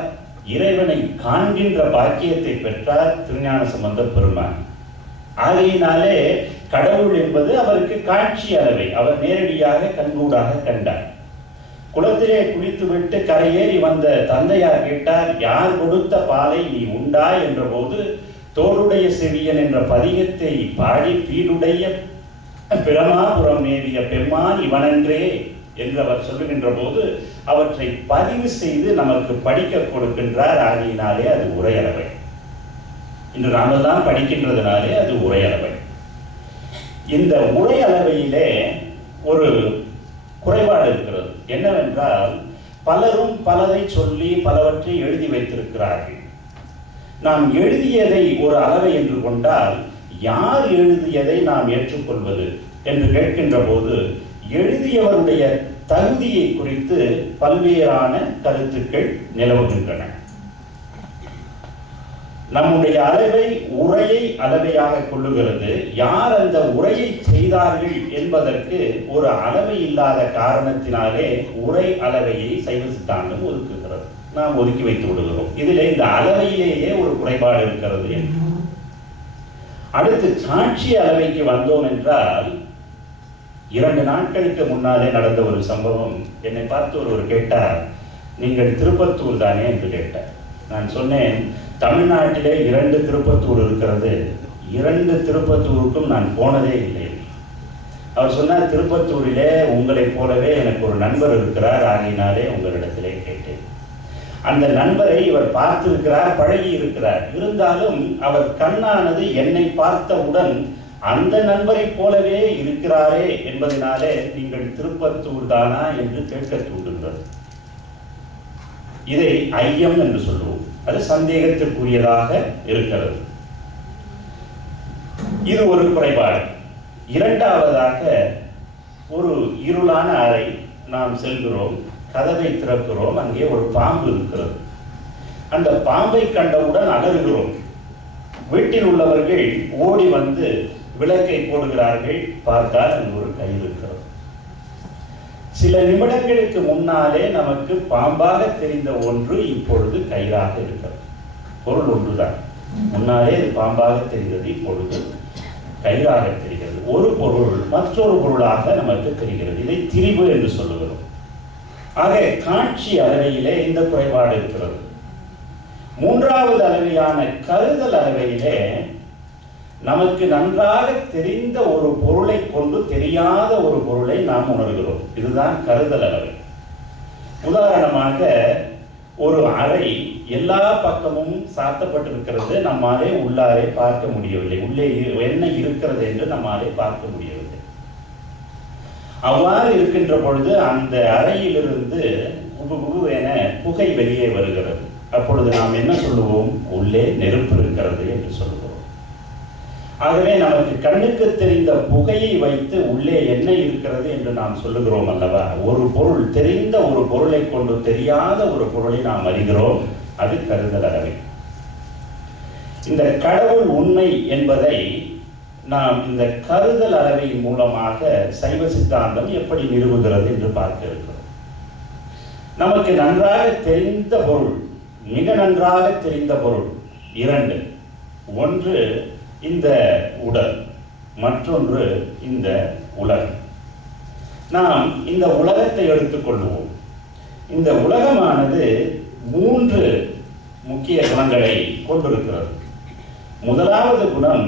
இறைவனை காண்கின்ற பாக்கியத்தை பெற்றார் திருஞான சம்பந்த பெருமான். ஆகையினாலே கடவுள் என்பது அவருக்கு காட்சி அளவை. அவர் நேரடியாக கண்கூடாக கண்டார். குளத்திலே குளித்துவிட்டு கரையேறி வந்த தந்தையார் கேட்டார், யார் கொடுத்த பாலை நீ உண்டாய் என்ற போது தோளுடைய செவியன் என்ற பதிகத்தை பாடி பீடுடைய பிரமாபுரம் மேவிய பெம்மான் இவனன்றே என்று அவர் சொல்லுகின்ற போது அவற்றை பதிவு செய்து நமக்கு படிக்க கொடுக்கின்றார். ஆகையினாலே அது உரையளவை. இன்று நாமெல்லாம் படிக்கின்றதுனாலே அது உரையளவை. இந்த உரையளவையிலே ஒரு குறைபாடு இருக்கிறது. என்னவென்றால் பலரும் பலதை சொல்லி பலவற்றை எழுதி வைத்திருக்கிறார்கள். நாம் எழுதியதை ஒரு அளவை என்று கொண்டால் யார் எழுதியதை நாம் ஏற்றுக்கொள்வது என்று கேட்கின்ற போது எழுதியவருடைய தகுதியை குறித்து பல்வேறான கருத்துக்கள் நிலவுகின்றன. நம்முடைய அளவை உரையை அளவையாக கொள்ளுகிறது. யார் அந்த உரையை செய்தார்கள் என்பதற்கு ஒரு அளவை இல்லாத காரணத்தினாலே உரை அளவையை சைவ சித்தாந்தம் ஒதுக்குகிறது. நாம் ஒதுக்கி வைத்து விடுகிறோம். இதிலே இந்த அளவையிலேயே ஒரு குறைபாடு இருக்கிறது என்று. அடுத்து சாட்சி அளவைக்கு வந்தோம் என்றால் 2 நாட்களுக்கு முன்னாலே நடந்த ஒரு சம்பவம். என்னை பார்த்து ஒருவர் கேட்டார், நீங்கள் திருப்பத்தூர் தானே என்று கேட்டார். நான் சொன்னேன், தமிழ்நாட்டிலே 2 திருப்பத்தூர் இருக்கிறது. 2 திருப்பத்தூருக்கும் நான் போனதே இல்லை. அவர் சொன்னார், திருப்பத்தூரிலே உங்களைப் போலவே எனக்கு ஒரு நண்பர் இருக்கிறார், ஆகினாலே உங்களிடத்திலே கேட்டேன். அந்த நண்பரை இவர் பார்த்திருக்கிறார், பழகி இருக்கிறார். இருந்தாலும் அவர் கண்ணானது என்னை பார்த்தவுடன் அந்த நண்பரை போலவே இருக்கிறாரே என்பதனாலே நீங்கள் திருப்பத்தூர் தானா என்று கேட்க தூண்டுகிறது. இதை ஐயம் என்று சொல்லுவோம். அது சந்தேகத்திற்குரியதாக இருக்கிறது. இது ஒரு குறைபாடு. இரண்டாவதாக, ஒரு இருளான அறை, நாம் செல்கிறோம், கதவை திறக்கிறோம், அங்கே ஒரு பாம்பு இருக்கிறது. அந்த பாம்பை கண்டவுடன் அலறுகிறோம். வீட்டில் உள்ளவர்கள் ஓடி வந்து விளக்கை போடுகிறார்கள். பார்த்தால் அங்கு ஒரு கயிறு இருக்கிறது. சில நிமிடங்களுக்கு முன்னாலே நமக்கு பாம்பாக தெரிந்த ஒன்று இப்பொழுது கயிறாக இருக்கிறது. பொருள் ஒன்றுதான். முன்னாலே இது பாம்பாக தெரிந்தது, இப்பொழுது கயிறாக தெரிகிறது. ஒரு பொருள் மற்றொரு பொருளாக நமக்கு தெரிகிறது. இதை திரிபு என்று சொல்லுகிறோம். ஆக காட்சி அளவையிலே இந்த குறைபாடு இருக்கிறது. மூன்றாவது அளவையான கருதல் அளவையிலே நமக்கு நன்றாக தெரிந்த ஒரு பொருளை கொண்டு தெரியாத ஒரு பொருளை நாம் உணர்கிறோம். இதுதான் கருதல் அளவை. உதாரணமாக, ஒரு அறை எல்லா பக்கமும் சாத்தப்பட்டிருக்கிறது, நம்மாலே உள்ளாரே பார்க்க முடியவில்லை. உள்ளே என்ன இருக்கிறது என்று நம்மாலே பார்க்க முடியவில்லை. அவ்வாறு இருக்கின்ற பொழுது அந்த அறையிலிருந்து என புகை வெளியே வருகிறது. அப்பொழுது நாம் என்ன சொல்லுவோம்? உள்ளே நெருப்பு இருக்கிறது என்று சொல்லுவோம். ஆகவே நமக்கு கண்ணுக்கு தெரிந்த புகையை வைத்து உள்ளே என்ன இருக்கிறது என்று நாம் சொல்லுகிறோம் அல்லவா? ஒரு பொருள், தெரிந்த ஒரு பொருளை கொண்டு தெரியாத ஒரு பொருளை நாம் அறிகிறோம். அது கருதல் அளவை. இந்த கடவுள் உண்மை என்பதை நாம் இந்த கருதல் அளவையின் மூலமாக சைவ சித்தாந்தம் எப்படி நிறுவுகிறது என்று பார்க்க இருக்கிறோம். நமக்கு நன்றாக தெரிந்த பொருள், மிக நன்றாக தெரிந்த பொருள் 2. ஒன்று இந்த உடல், மற்றொன்று இந்த உலகம். நாம் இந்த உலகத்தை எடுத்துக்கொள்வோம். இந்த உலகமானது 3 முக்கிய குணங்களை கொண்டிருக்கிறது. முதலாவது குணம்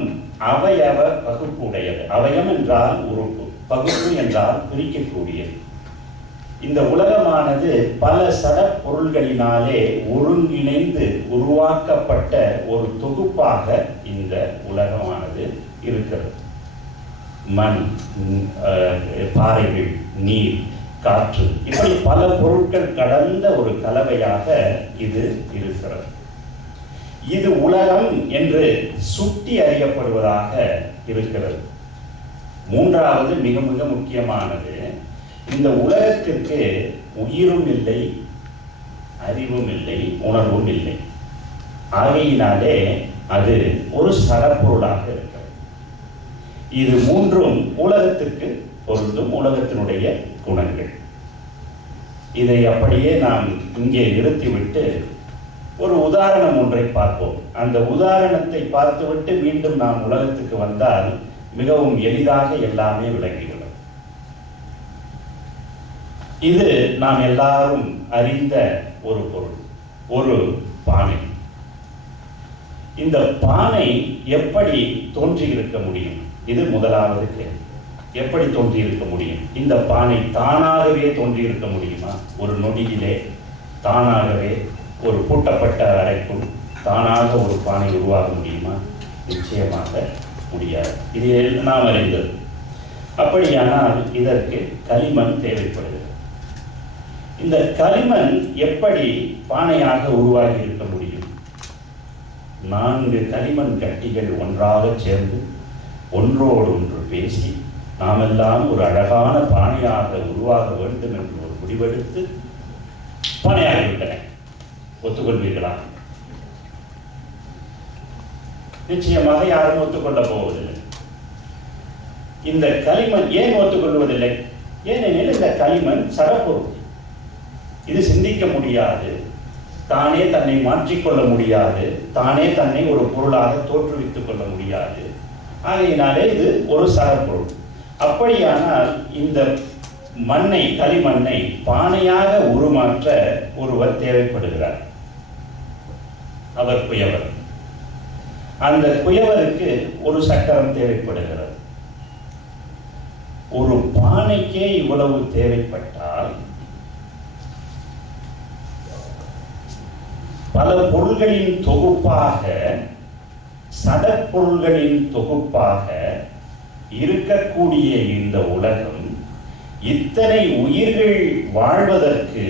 அவயவ பகுப்பு உடையது. அவயம் என்றால் உறுப்பு, பகுப்பு என்றால் பிரிக்கக்கூடியது. இந்த உலகமானது பல சட பொருள்களினாலே ஒருங்கிணைந்து உருவாக்கப்பட்ட ஒரு தொகுப்பாக இந்த உலகமானது இருக்கிறது. மண், பாறைகள், நீர், காற்று, இப்படி பல பொருட்கள் கடந்த ஒரு கலவையாக இது இருக்கிறது. இது உலகம் என்று சுட்டி அறியப்படுவதாக இருக்கிறது. மூன்றாவது மிக மிக முக்கியமானது, இந்த உலகத்திற்கு உயிரும் இல்லை, அறிவும் இல்லை, உணர்வும் இல்லை. ஆகையினாலே அது ஒரு சடப்பொருளாக இருக்கிறது. இது 3ம் உலகத்திற்கு பொருந்தும், உலகத்தினுடைய குணங்கள். இதை அப்படியே நாம் இங்கே நிறுத்திவிட்டு ஒரு உதாரணம் ஒன்றை பார்ப்போம். அந்த உதாரணத்தை பார்த்துவிட்டு மீண்டும் நாம் உலகத்துக்கு வந்தால் மிகவும் எளிதாக எல்லாமே விளங்குகிறது. இது நாம் எல்லாரும் அறிந்த ஒரு பொருள், ஒரு பானை. இந்த பானை எப்படி தோன்றியிருக்க முடியும்? இது முதலாவது கேள்வி. எப்படி தோன்றியிருக்க முடியும்? இந்த பானை தானாகவே தோன்றியிருக்க முடியுமா? ஒரு நொடியிலே தானாகவே ஒரு பூட்டப்பட்ட அறைக்குள் தானாக ஒரு பானை உருவாக முடியுமா? நிச்சயமாக முடியாது. இது நாம் அறிந்தது. அப்படியானால் இதற்கு களிமண் தேவைப்படுகிறது. இந்த களிமண் எப்படி பானையாக உருவாகி இருக்க முடியும்? 4 களிமண் கட்டிகள் ஒன்றாக சேர்ந்து ஒன்றோடு ஒன்று பேசி நாமெல்லாம் ஒரு அழகான பானையாக உருவாக வேண்டும் என்று ஒரு முடிவெடுத்து பானையாகிவிட்டன. ஒத்துக்கொள்வீர்களா? நிச்சயமாக யாரும் ஒத்துக்கொள்ள போவதில்லை. இந்த களிமண் ஏன் ஒத்துக்கொள்வதில்லை? ஏனெனில் இந்த களிமண் சடப்பொருள். இது சிந்திக்க முடியாது, தானே தன்னை மாற்றிக்கொள்ள முடியாது, தானே தன்னை ஒரு பொருளாக தோற்றுவித்துக் கொள்ள முடியாது. ஆகையினாலே இது ஒரு சடப்பொருள். அப்படியானால் இந்த மண்ணை, களிமண்ணை பானையாக உருமாற்ற ஒருவர் தேவைப்படுகிறார். அவர் குயவர். அந்த குயவருக்கு ஒரு சக்கரம் தேவைப்படுகிறது. ஒரு பானைக்கே இவ்வளவு தேவைப்பட்டால் பல பொருள்களின் தொகுப்பாக, சடப்பொருள்களின் தொகுப்பாக இருக்கக்கூடிய இந்த உலகம் இத்தனை உயிர்கள் வாழ்வதற்கு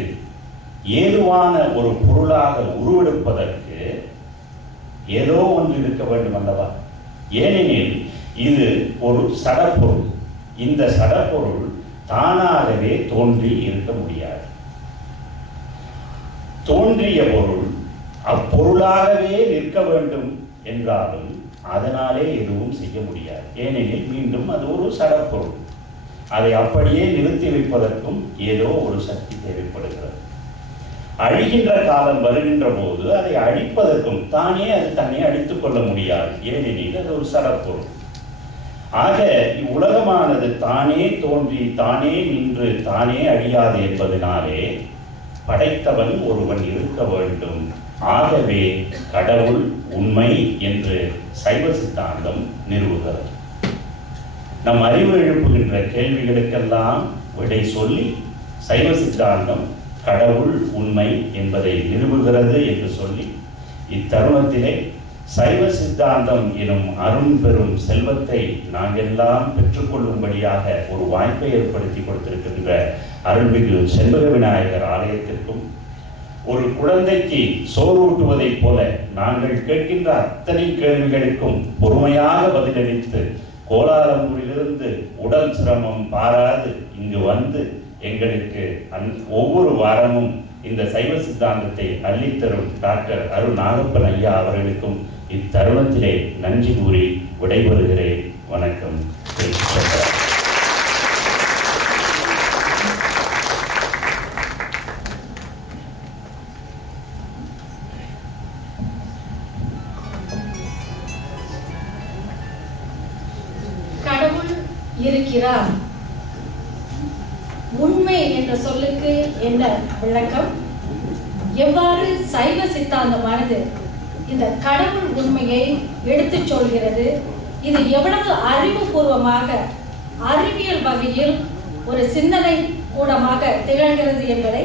ஏதுவான ஒரு பொருளாக உருவெடுப்பதற்கு ஏதோ ஒன்று இருக்க வேண்டும் அல்லவா? ஏனெனில் இது ஒரு சடப்பொருள். இந்த சடப்பொருள் தானாகவே தோன்றி இருக்க முடியாது. தோன்றிய பொருள் அப்பொருளாகவே நிற்க வேண்டும் என்றாலும் அதனாலே எதுவும் செய்ய முடியாது. ஏனெனில் மீண்டும் அது ஒரு சடப்பொருள். அதை அப்படியே நிறுத்தி வைப்பதற்கும் ஏதோ ஒரு சக்தி தேவைப்படுகிறது. அழிகின்ற காலம் வருகின்ற போது அதை அழிப்பதற்கும் தானே அது தன்னை அழித்துக் கொள்ள முடியாது. ஏனெனில் அது ஒரு சடப்பொருள். ஆக இவ்வுலகமானது தானே தோன்றி தானே நின்று தானே அழியாது என்பதனாலே படைத்தவன் ஒருவன் இருக்க வேண்டும். ஆகவே கடவுள் உண்மை என்று சைவ சித்தாந்தம் நிறுவுகிறது. நம் அறிவு எழுப்புகின்ற கேள்விகளுக்கெல்லாம் விடை சொல்லி சைவ சித்தாந்தம் கடவுள் உண்மை என்பதை நிறுவுகிறது என்று சொல்லி இத்தருணத்திலே சைவ சித்தாந்தம் எனும் அரும் பெரும் செல்வத்தை நாங்கெல்லாம் பெற்றுக்கொள்ளும்படியாக ஒரு வாய்ப்பை ஏற்படுத்தி கொடுத்திருக்கின்ற அருள்மிகு செண்பக விநாயகர் ஆலயத்திற்கும், ஒரு குழந்தைக்கு சோறூட்டுவதைப் போல நாங்கள் கேட்கின்ற அத்தனை கேள்விகளுக்கும் பொறுமையாக பதிலளித்து கோலாலம்பூரிலிருந்து உடல் சிரமம் பாராது இங்கு வந்து எங்களுக்கு ஒவ்வொரு வாரமும் இந்த சைவ சித்தாந்தத்தை அள்ளித்தரும் டாக்டர் அரு நாகப்பன் ஐயா அவர்களுக்கும் இத்தருணத்திலே நன்றி கூறி விடைபெறுகிறேன். வணக்கம். கடவுள் இருக்கிறார். உண்மை என்ற சொல்லுக்கு என்ன விளக்கம்? எவ்வாறு சைவ சித்தாந்தமானது இந்த கடவுள் உண்மையை எடுத்துச் சொல்கிறது? இது எவ்வளவு அறிவுபூர்வமாக, அறிவியல் வகையில் ஒரு சிந்தனை கூடமாக திகழ்கிறது என்பதை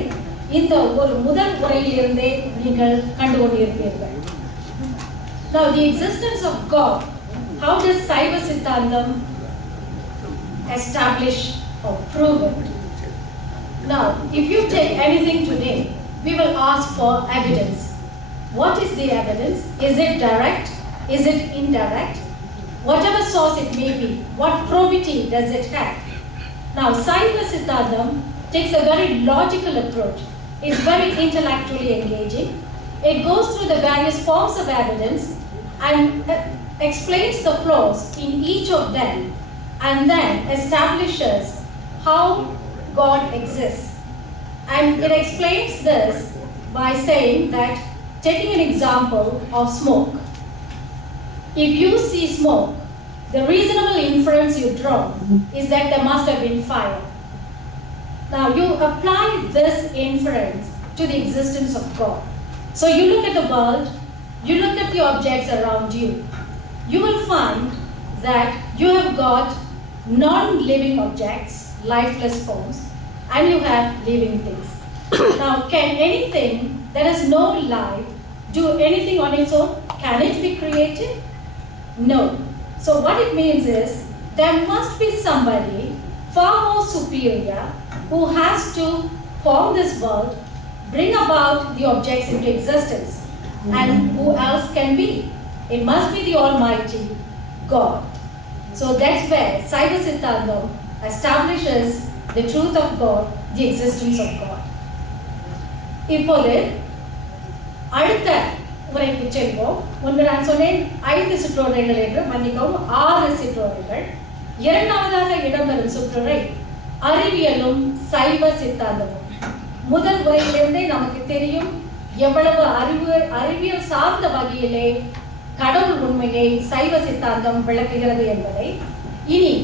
இந்த ஒரு முதல் உரையிலிருந்தே நீங்கள் கண்டுகொண்டிருப்பீர்கள். Now the existence of God, how does Saiva Siddhantam establish or prove it? Now, if you take anything today, we will ask for evidence. What is the evidence? Is it direct? Is it indirect? Whatever source it may be, what probity does it have? Now, Saiva Siddhantam takes a very logical approach. It's very intellectually engaging. It goes through the various forms of evidence and explains the flaws in each of them, and then establishes how God exists. And it explains this by saying that, taking an example of smoke. If you see smoke, the reasonable inference you draw is that there must have been fire. Now you apply this inference to the existence of God. So you look at the world, you look at the objects around you. You will find that you have got non-living objects, lifeless forms, and you have living things. Now, can anything that has no life do anything on its own? Can it be created? No. So what it means is there must be somebody far more superior who has to form this world, bring about the objects into existence. And who else can be? It must be the Almighty God. So that's where Saiva Siddhantam establishes the truth of God, the existence of God. இப்போது அடுத்த உரைக்கு செல்வோம். முன்பு நான் சொன்னேன் 5 சிற்றோரைகள் என்று, மன்னிக்கவும் 6 சிற்றோரைகள். இரண்டாவதாக இடம்பெறும் சிற்றுரை அறிவியலும் சைவ சித்தாந்தமும். முதல் உரையிலிருந்தே நமக்கு தெரியும் எவ்வளவு அறிவியல் சார்ந்த வகையிலே கடவுள் உண்மையை சைவ சித்தாந்தம் விளக்குகிறது என்பதை. இனி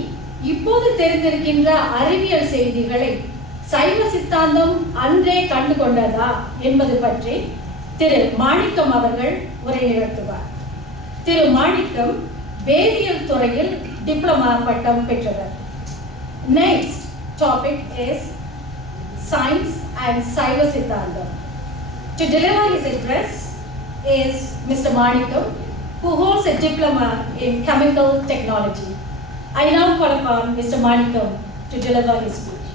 இப்போது தெரிந்திருக்கின்ற அறிவியல் செய்திகளை சைவ சித்தாந்தம் அன்றே கண்டு கொண்டதா என்பது பற்றி திரு மாணிக்கம் அவர்கள் உரை நிகழ்த்துவார். திரு மாணிக்கம் வேதியியல் துறையில் டிப்ளமா பட்டம் பெற்றவர். Next topic is Science and Cyber Siddhantam. To deliver his address is Mr. Manikam, who holds a diploma in chemical technology. I now call upon Mr. Manikam to deliver his speech.